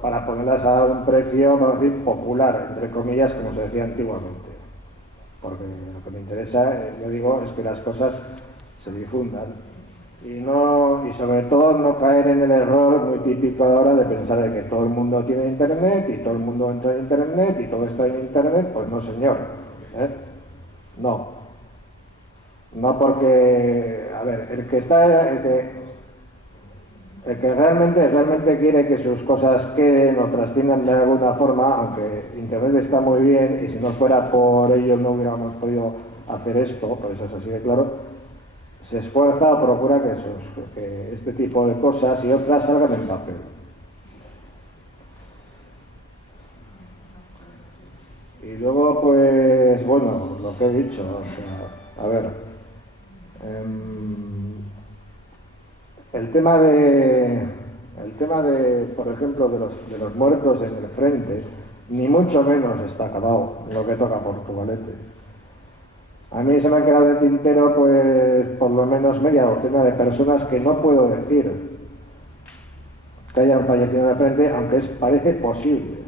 para ponerlas a un precio, vamos a decir, popular, entre comillas, como se decía antiguamente. Porque lo que me interesa, yo digo, es que las cosas se difundan. Y sobre todo no caer en el error muy típico ahora de pensar de que todo el mundo tiene internet y todo el mundo entra en internet y todo está en internet. Pues no, señor. No porque, a ver, el que realmente quiere que sus cosas queden o trasciendan de alguna forma, aunque internet está muy bien y si no fuera por ello no hubiéramos podido hacer esto, por eso es así de claro, se esfuerza o procura que este tipo de cosas y otras salgan en papel. Y luego, pues, bueno, lo que he dicho, o sea, a ver, el tema de, por ejemplo, de los muertos en el frente, ni mucho menos está acabado lo que toca Portugalete. A mí se me ha quedado de tintero, pues, por lo menos media docena de personas que no puedo decir que hayan fallecido en el frente, aunque parece posible.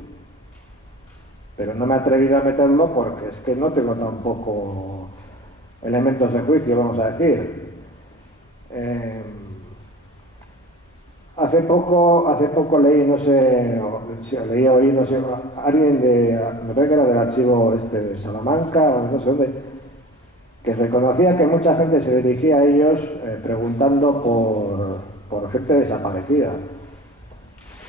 Pero no me he atrevido a meterlo porque es que no tengo tampoco elementos de juicio, vamos a decir. Hace poco leí, no sé, leí o oí, no sé, alguien me parece que era del archivo de Salamanca, o no sé dónde, que reconocía que mucha gente se dirigía a ellos preguntando por gente desaparecida,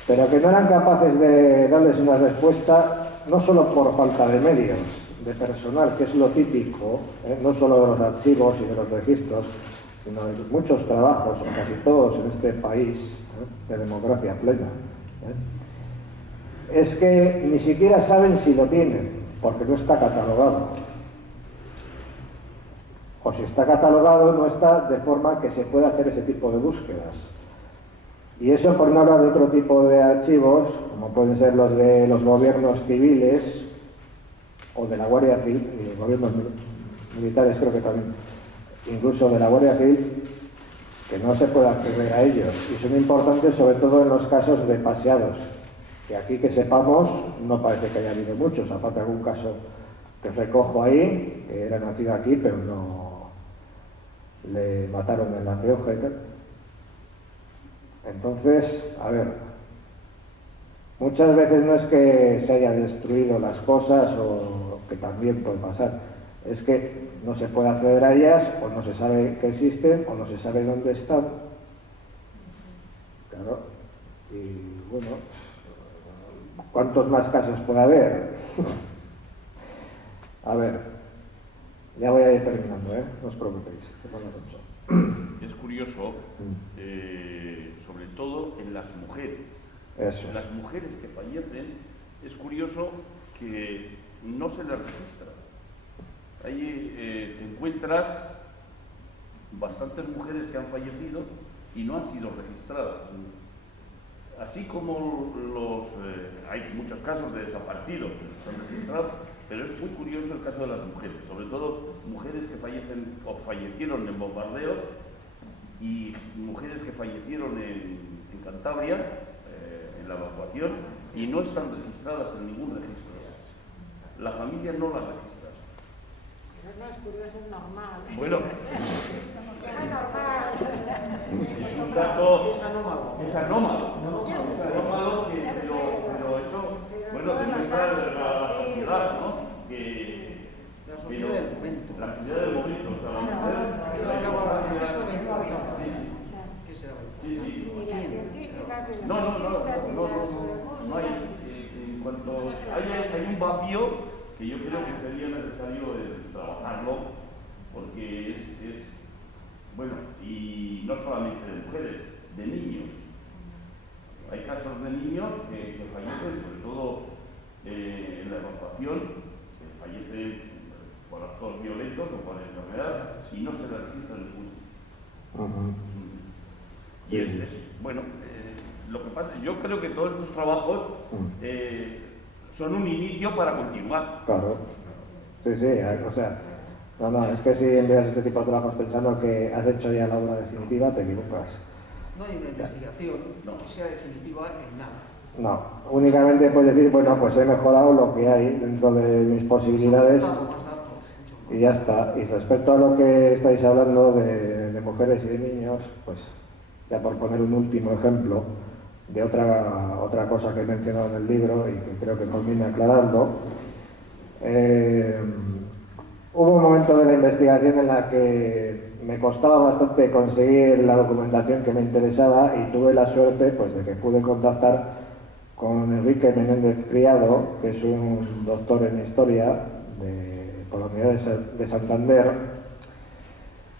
pero que no eran capaces de darles una respuesta, no solo por falta de medios, de personal, que es lo típico, no solo de los archivos y de los registros, sino de muchos trabajos, o casi todos en este país, de democracia plena. Es que ni siquiera saben si lo tienen, porque no está catalogado. O si está catalogado, no está de forma que se pueda hacer ese tipo de búsquedas. Y eso por no hablar de otro tipo de archivos, como pueden ser los de los gobiernos civiles o de la Guardia Civil, y gobiernos militares creo que también, incluso de la Guardia Civil, que no se puede acceder a ellos. Y son importantes sobre todo en los casos de paseados, que aquí que sepamos no parece que haya habido muchos, aparte de algún caso que recojo ahí, que era nacido aquí, pero no le mataron en La Rioja y tal. Entonces, a ver, muchas veces no es que se haya destruido las cosas, o que también puede pasar, es que no se puede acceder a ellas, o no se sabe que existen, o no se sabe dónde están. Claro, Y bueno, ¿cuántos más casos puede haber? A ver, ya voy a ir terminando, no os preocupéis, que falta mucho. Es curioso, sobre todo en las mujeres. Eso. En las mujeres que fallecen, es curioso que no se les registra. Ahí te encuentras bastantes mujeres que han fallecido y no han sido registradas. Así como hay muchos casos de desaparecidos que no están registrados, pero es muy curioso el caso de las mujeres, sobre todo mujeres que fallecen o fallecieron en bombardeos y mujeres que fallecieron en Cantabria, en la evacuación, y no están registradas en ningún registro. La familia no la registra. Pero no es curioso, es normal. Bueno, Es normal. es un dato... Es anómalo. Es anómalo. Es anómalo, pero eso, bueno, demuestra la sociedad, ¿no? La sociedad del momento. La sociedad del momento. O sea, la mujer... ¿Qué será la ¿Qué será Sí, sí. Ni las científicas, ni No, las no, no, artistas, ni no, las... no hay. En cuanto hay un vacío que yo creo que sería necesario trabajarlo, porque es bueno, y no solamente de mujeres, de niños. Hay casos de niños que fallecen, sobre todo en la evacuación, que fallecen por actos violentos o por enfermedad y no se les registra en ningún sitio. Y bueno, lo que pasa, yo creo que todos estos trabajos son un inicio para continuar. Claro. Sí, sí, o sea, no, es que si envías este tipo de trabajos pensando que has hecho ya la obra definitiva, te equivocas. No hay una investigación que sea definitiva en nada. No, únicamente puedes decir, bueno, pues he mejorado lo que hay dentro de mis posibilidades y ya está. Y respecto a lo que estáis hablando de mujeres y de niños, pues ya por poner un último ejemplo de otra cosa que he mencionado en el libro y que creo que conviene aclararlo, hubo un momento de la investigación en la que me costaba bastante conseguir la documentación que me interesaba y tuve la suerte pues, de que pude contactar con Enrique Menéndez Criado, que es un doctor en historia por la Universidad de Santander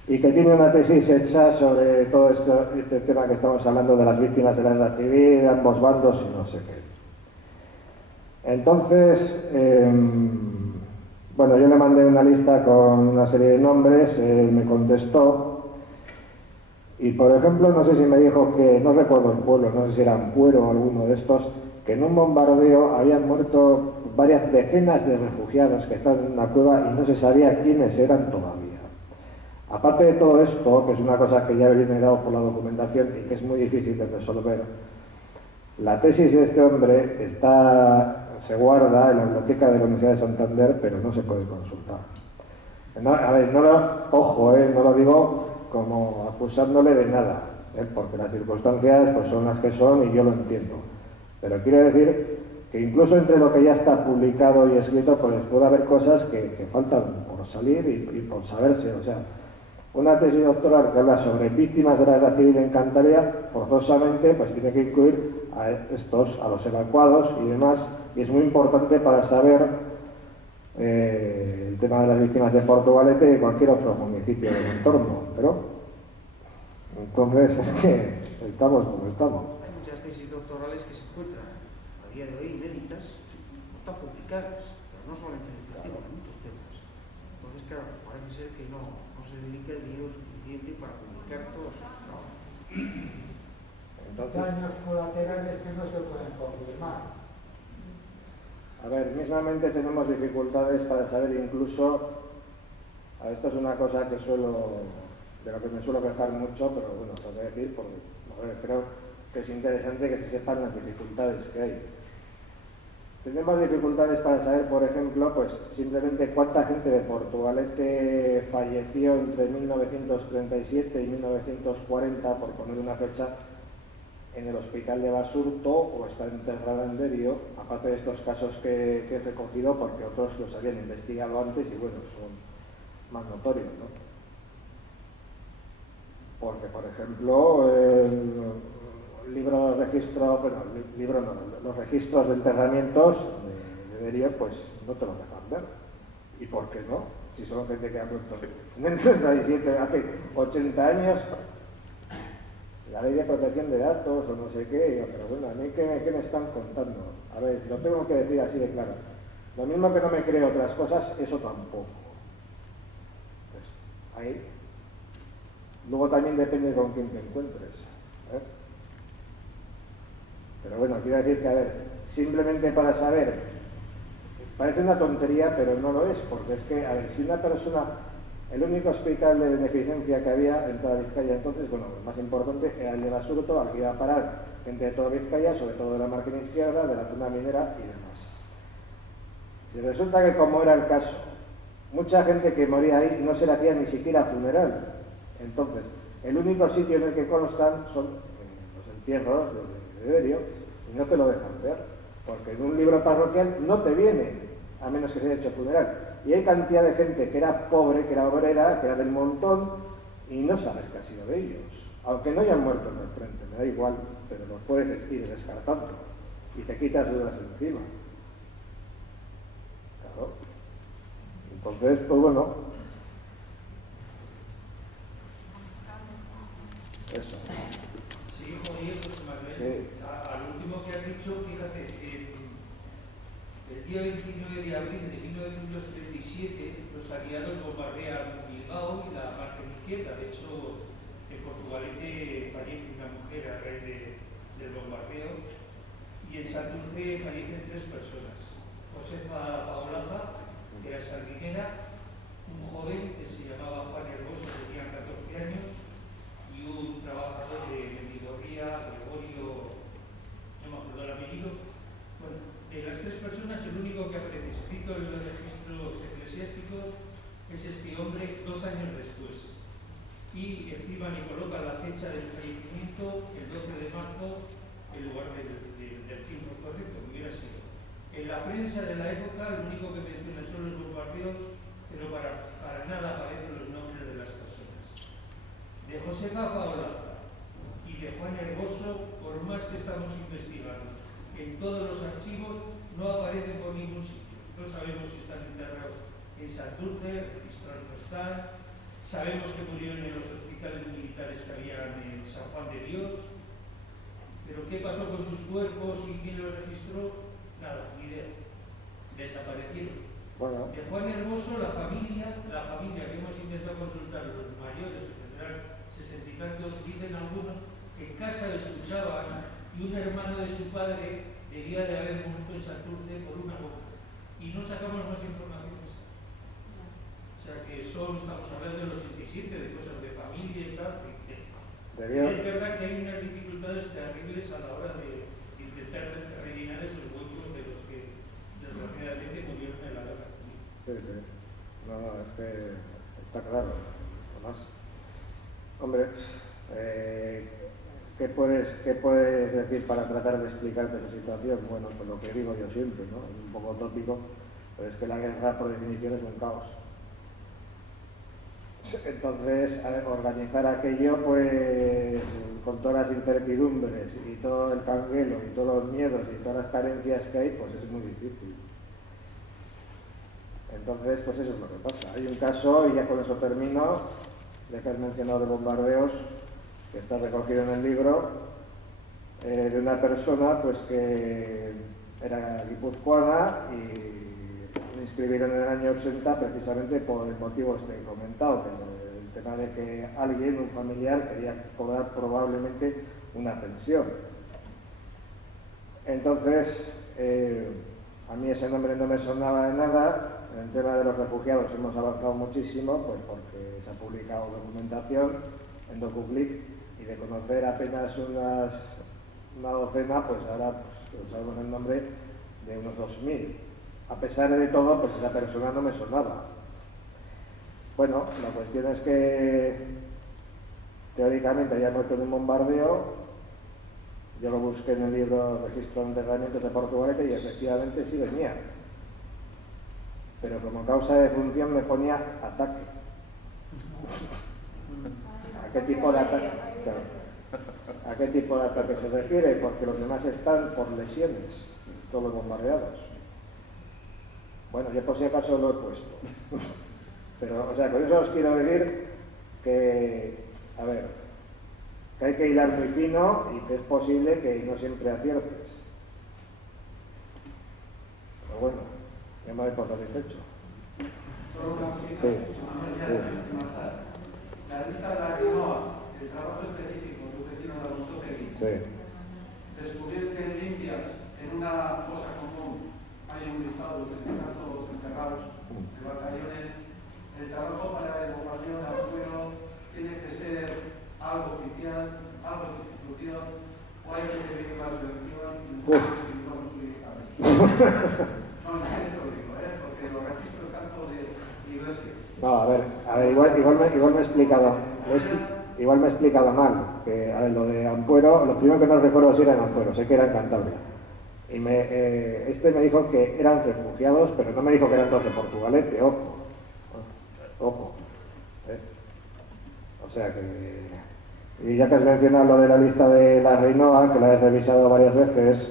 y que tiene una tesis hecha sobre todo este tema que estamos hablando de las víctimas de la guerra civil, ambos bandos y no sé qué. Entonces, bueno, yo le mandé una lista con una serie de nombres, él me contestó y, por ejemplo, no sé si me dijo que, no recuerdo el pueblo, no sé si era Ampuero o alguno de estos, que en un bombardeo habían muerto varias decenas de refugiados que estaban en una cueva y no se sabía quiénes eran todavía. Aparte de todo esto, que es una cosa que ya viene dado por la documentación y que es muy difícil de resolver, la tesis de este hombre se guarda en la biblioteca de la Universidad de Santander, pero no se puede consultar. A ver, no lo digo como acusándole de nada, porque las circunstancias pues, son las que son y yo lo entiendo. Pero quiero decir que incluso entre lo que ya está publicado y escrito, pues puede haber cosas que faltan por salir y por saberse. O sea, una tesis doctoral que habla sobre víctimas de la guerra civil en Cantabria, forzosamente pues tiene que incluir a los evacuados y demás, y es muy importante para saber el tema de las víctimas de Portugalete y de cualquier otro municipio del entorno, pero entonces es que estamos como estamos. Hay muchas tesis doctorales que se encuentran a día de hoy inéditas, no están publicadas, pero no solamente en este tema, en muchos temas. Entonces, claro, parece ser que no se dedica el dinero suficiente para publicar todos los trabajos. Daños colaterales que no se pueden confirmar. A ver, mismamente tenemos dificultades para saber incluso, esto es una cosa que de lo que me suelo quejar mucho, pero bueno, tengo que decir, porque creo que es interesante que se sepan las dificultades que hay. Tenemos dificultades para saber, por ejemplo, pues simplemente cuánta gente de Portugalete falleció entre 1937 y 1940, por poner una fecha, en el hospital de Basurto o está enterrada en Derio, aparte de estos casos que he recogido, porque otros los habían investigado antes y bueno, son más notorios, ¿no? Porque, por ejemplo, libro de registro, bueno, libro no, los registros de enterramientos de Derio, pues no te los dejan ver. ¿Y por qué no? Si son gente que ha muerto en el 37, hace 80 años, la ley de protección de datos o no sé qué, pero bueno, a mí ¿qué me están contando? A ver, si lo tengo que decir así de claro. Lo mismo que no me creo otras cosas, eso tampoco. Pues ahí. Luego también depende con quién te encuentres. Pero bueno, quiero decir que, a ver, simplemente para saber, parece una tontería, pero no lo es, porque es que, a ver, si una persona, el único hospital de beneficencia que había en toda Vizcaya entonces, bueno, el más importante era el de Basurto, al que iba a parar gente de toda Vizcaya, sobre todo de la margen izquierda, de la zona minera y demás. Si resulta que, como era el caso, mucha gente que moría ahí no se le hacía ni siquiera funeral. Entonces, el único sitio en el que constan son los entierros de Derio, y no te lo dejan ver, porque en un libro parroquial no te viene, a menos que se haya hecho funeral. Y hay cantidad de gente que era pobre, que era obrera, que era del montón, y no sabes qué ha sido de ellos. Aunque no hayan muerto en el frente, me da igual, pero los puedes ir descartando, y te quitas dudas encima. Claro. Entonces, pues bueno, eso. Sí, Javier, pues Manuel, Sí. al último que has dicho, fíjate, el día 29 de abril de 1937 los aliados bombardean Bilbao y la margen izquierda. De hecho, en Portugalete fallece una mujer a raíz del bombardeo y en Santurce fallecen 3 personas. Josefa Paolaza, que era sardinera, un joven que se llamaba Juan Hermoso, que tenía 14 años, y un trabajador de Mendigorría, Gregorio, no me acuerdo el apellido. Bueno, de las 3 personas, el único que aparece escrito en los registros eclesiásticos es este hombre 2 años después. Y encima le colocan la fecha del fallecimiento, el 12 de marzo, en lugar del tiempo correcto, que hubiera sido. En la prensa de la época, lo único que menciona son los bombardeos, pero para nada aparecen los nombres de las personas. De Josefa Paolaza y de Juan Hermoso, por más que estamos investigando en todos los archivos, no aparecen por ningún sitio. No sabemos si están enterrados en Santurce, registrados no están. Sabemos que murieron en los hospitales militares que había en San Juan de Dios. Pero ¿qué pasó con sus cuerpos y quién los registró? Nada, ni idea. Desaparecieron. Bueno. De Juan Hermoso, la familia que hemos intentado consultar, los mayores, en general 60 y tantos, dicen algunos que en casa le escuchaban y un hermano de su padre debía de haber muerto en Santurce por una bomba. Y no sacamos más informaciones. O sea que estamos hablando del 87, de cosas de familia y tal. Es verdad que hay unas dificultades terribles a la hora de intentar rellenar esos huecos de los que desgraciadamente murieron en la guerra. Sí, sí. No, es que está claro. Además, hombre, ¿qué puedes decir para tratar de explicarte esa situación? Bueno, pues lo que digo yo siempre, ¿no? Es un poco tópico, pero es que la guerra, por definición, es un caos. Entonces, organizar aquello, pues, con todas las incertidumbres y todo el canguelo y todos los miedos y todas las carencias que hay, pues es muy difícil. Entonces, pues eso es lo que pasa. Hay un caso, y ya con eso termino, ya que has mencionado de bombardeos, que está recogido en el libro, de una persona pues que era guipuzcoana y me inscribieron en el año 80 precisamente por el motivo este comentado, el tema de que alguien, un familiar, quería cobrar probablemente una pensión. Entonces, a mí ese nombre no me sonaba de nada. En el tema de los refugiados hemos avanzado muchísimo, pues porque se ha publicado documentación en DocuClick, y de conocer apenas una docena, pues ahora pues sabemos el nombre de unos 2000. A pesar de todo, pues esa persona no me sonaba. Bueno, la cuestión es que teóricamente había muerto en un bombardeo. Yo lo busqué en el libro Registro de Enterramientos de Portugalete y efectivamente sí venía. Pero como causa de defunción me ponía ataque. ¿A qué tipo de ataque? Claro. a qué tipo de ataque se refiere, porque los demás están por lesiones, todos los bombardeados. Bueno, yo por si acaso lo he puesto. Pero, o sea, con eso os quiero decir que, a ver, que hay que hilar muy fino y que es posible que no siempre aciertes. Pero bueno, ya me doy por satisfecho. Solo una cosita. Sí. La lista de la RINOA, el trabajo específico de un vecino de Alonso Tegui, Sí. descubrir que en limpias, en una fosa común, hay un listado de tantos enterrados de batallones. El trabajo para el bombardeo de afuera tiene que ser algo oficial, algo de institución, o hay que pedir la subvención y entonces informes jurídicamente. No, en serio lo digo, porque los registros tanto de iglesias. No, a ver, igual me he explicado. Igual me he explicado mal. Que, a ver, lo de Ampuero, lo primero que no recuerdo si era en Ampuero, sé que era en Cantabria. Y este me dijo que eran refugiados, pero no me dijo que eran todos de Portugalete, ojo. Ojo. O sea que... Y ya que has mencionado lo de la lista de la Reinoa, que la he revisado varias veces,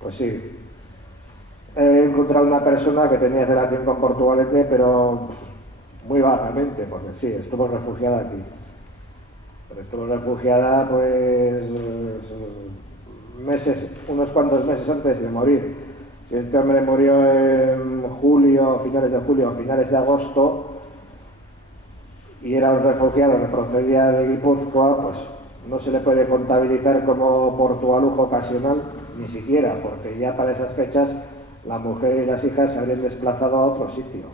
pues sí. He encontrado una persona que tenía relación con Portugalete, pero muy vagamente, porque sí, estuvo refugiada aquí. Pero estuvo refugiada, pues, unos cuantos meses antes de morir. Si este hombre murió en julio, finales de julio, finales de agosto, y era un refugiado que procedía de Guipúzcoa, pues no se le puede contabilizar como portualujo ocasional, ni siquiera, porque ya para esas fechas la mujer y las hijas se habrían desplazado a otro sitio.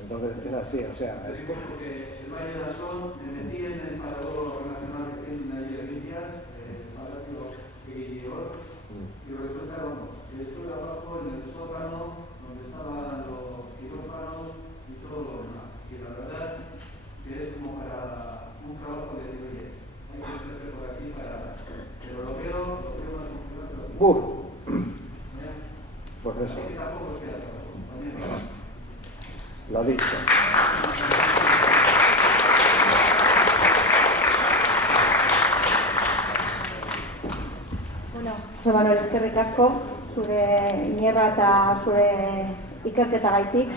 Entonces es así, o sea... Te digo porque el Valle de Asón me metí en el parador nacional que tienen allí en Villas, el Palacio Guillor, y resulta, vamos, que estuve abajo en el sótano donde estaban los quirófanos y todo lo demás. Y la verdad que es como para un trabajo de decir, oye, hay que meterse por aquí para... Pero lo veo más complicado. Pues eso. Así que tampoco queda trabajo, también. Lo dicho. Bueno, Jose Manuel, eskerrik asko, zure inerra eta zure ikerketagaitik.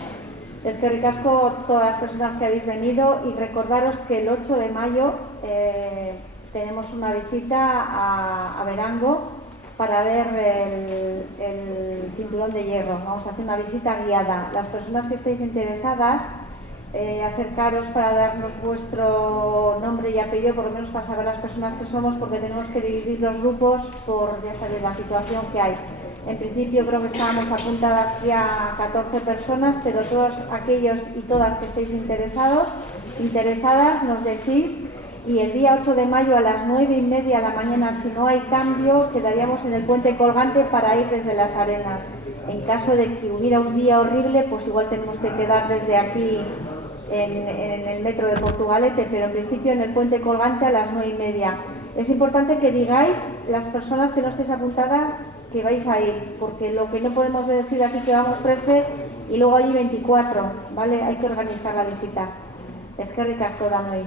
Eskerrik asko todas las personas que habéis venido y recordaros que el 8 de mayo tenemos una visita a Verango para ver el cinturón de hierro. Vamos a hacer una visita guiada. Las personas que estéis interesadas, acercaros para darnos vuestro nombre y apellido, por lo menos para saber las personas que somos, porque tenemos que dividir los grupos por, ya sabéis, la situación que hay. En principio creo que estábamos apuntadas ya 14 personas, pero todos aquellos y todas que estéis interesadas, nos decís. Y el día 8 de mayo a las 9:30 de la mañana, si no hay cambio, quedaríamos en el puente colgante para ir desde las Arenas. En caso de que hubiera un día horrible, pues igual tenemos que quedar desde aquí en el metro de Portugalete, pero en principio en el puente colgante a las 9:30. Es importante que digáis, las personas que no estéis apuntadas, que vais a ir, porque lo que no podemos decir aquí que vamos 13 y luego allí 24, ¿vale? Hay que organizar la visita. Eskerrik asko danoi.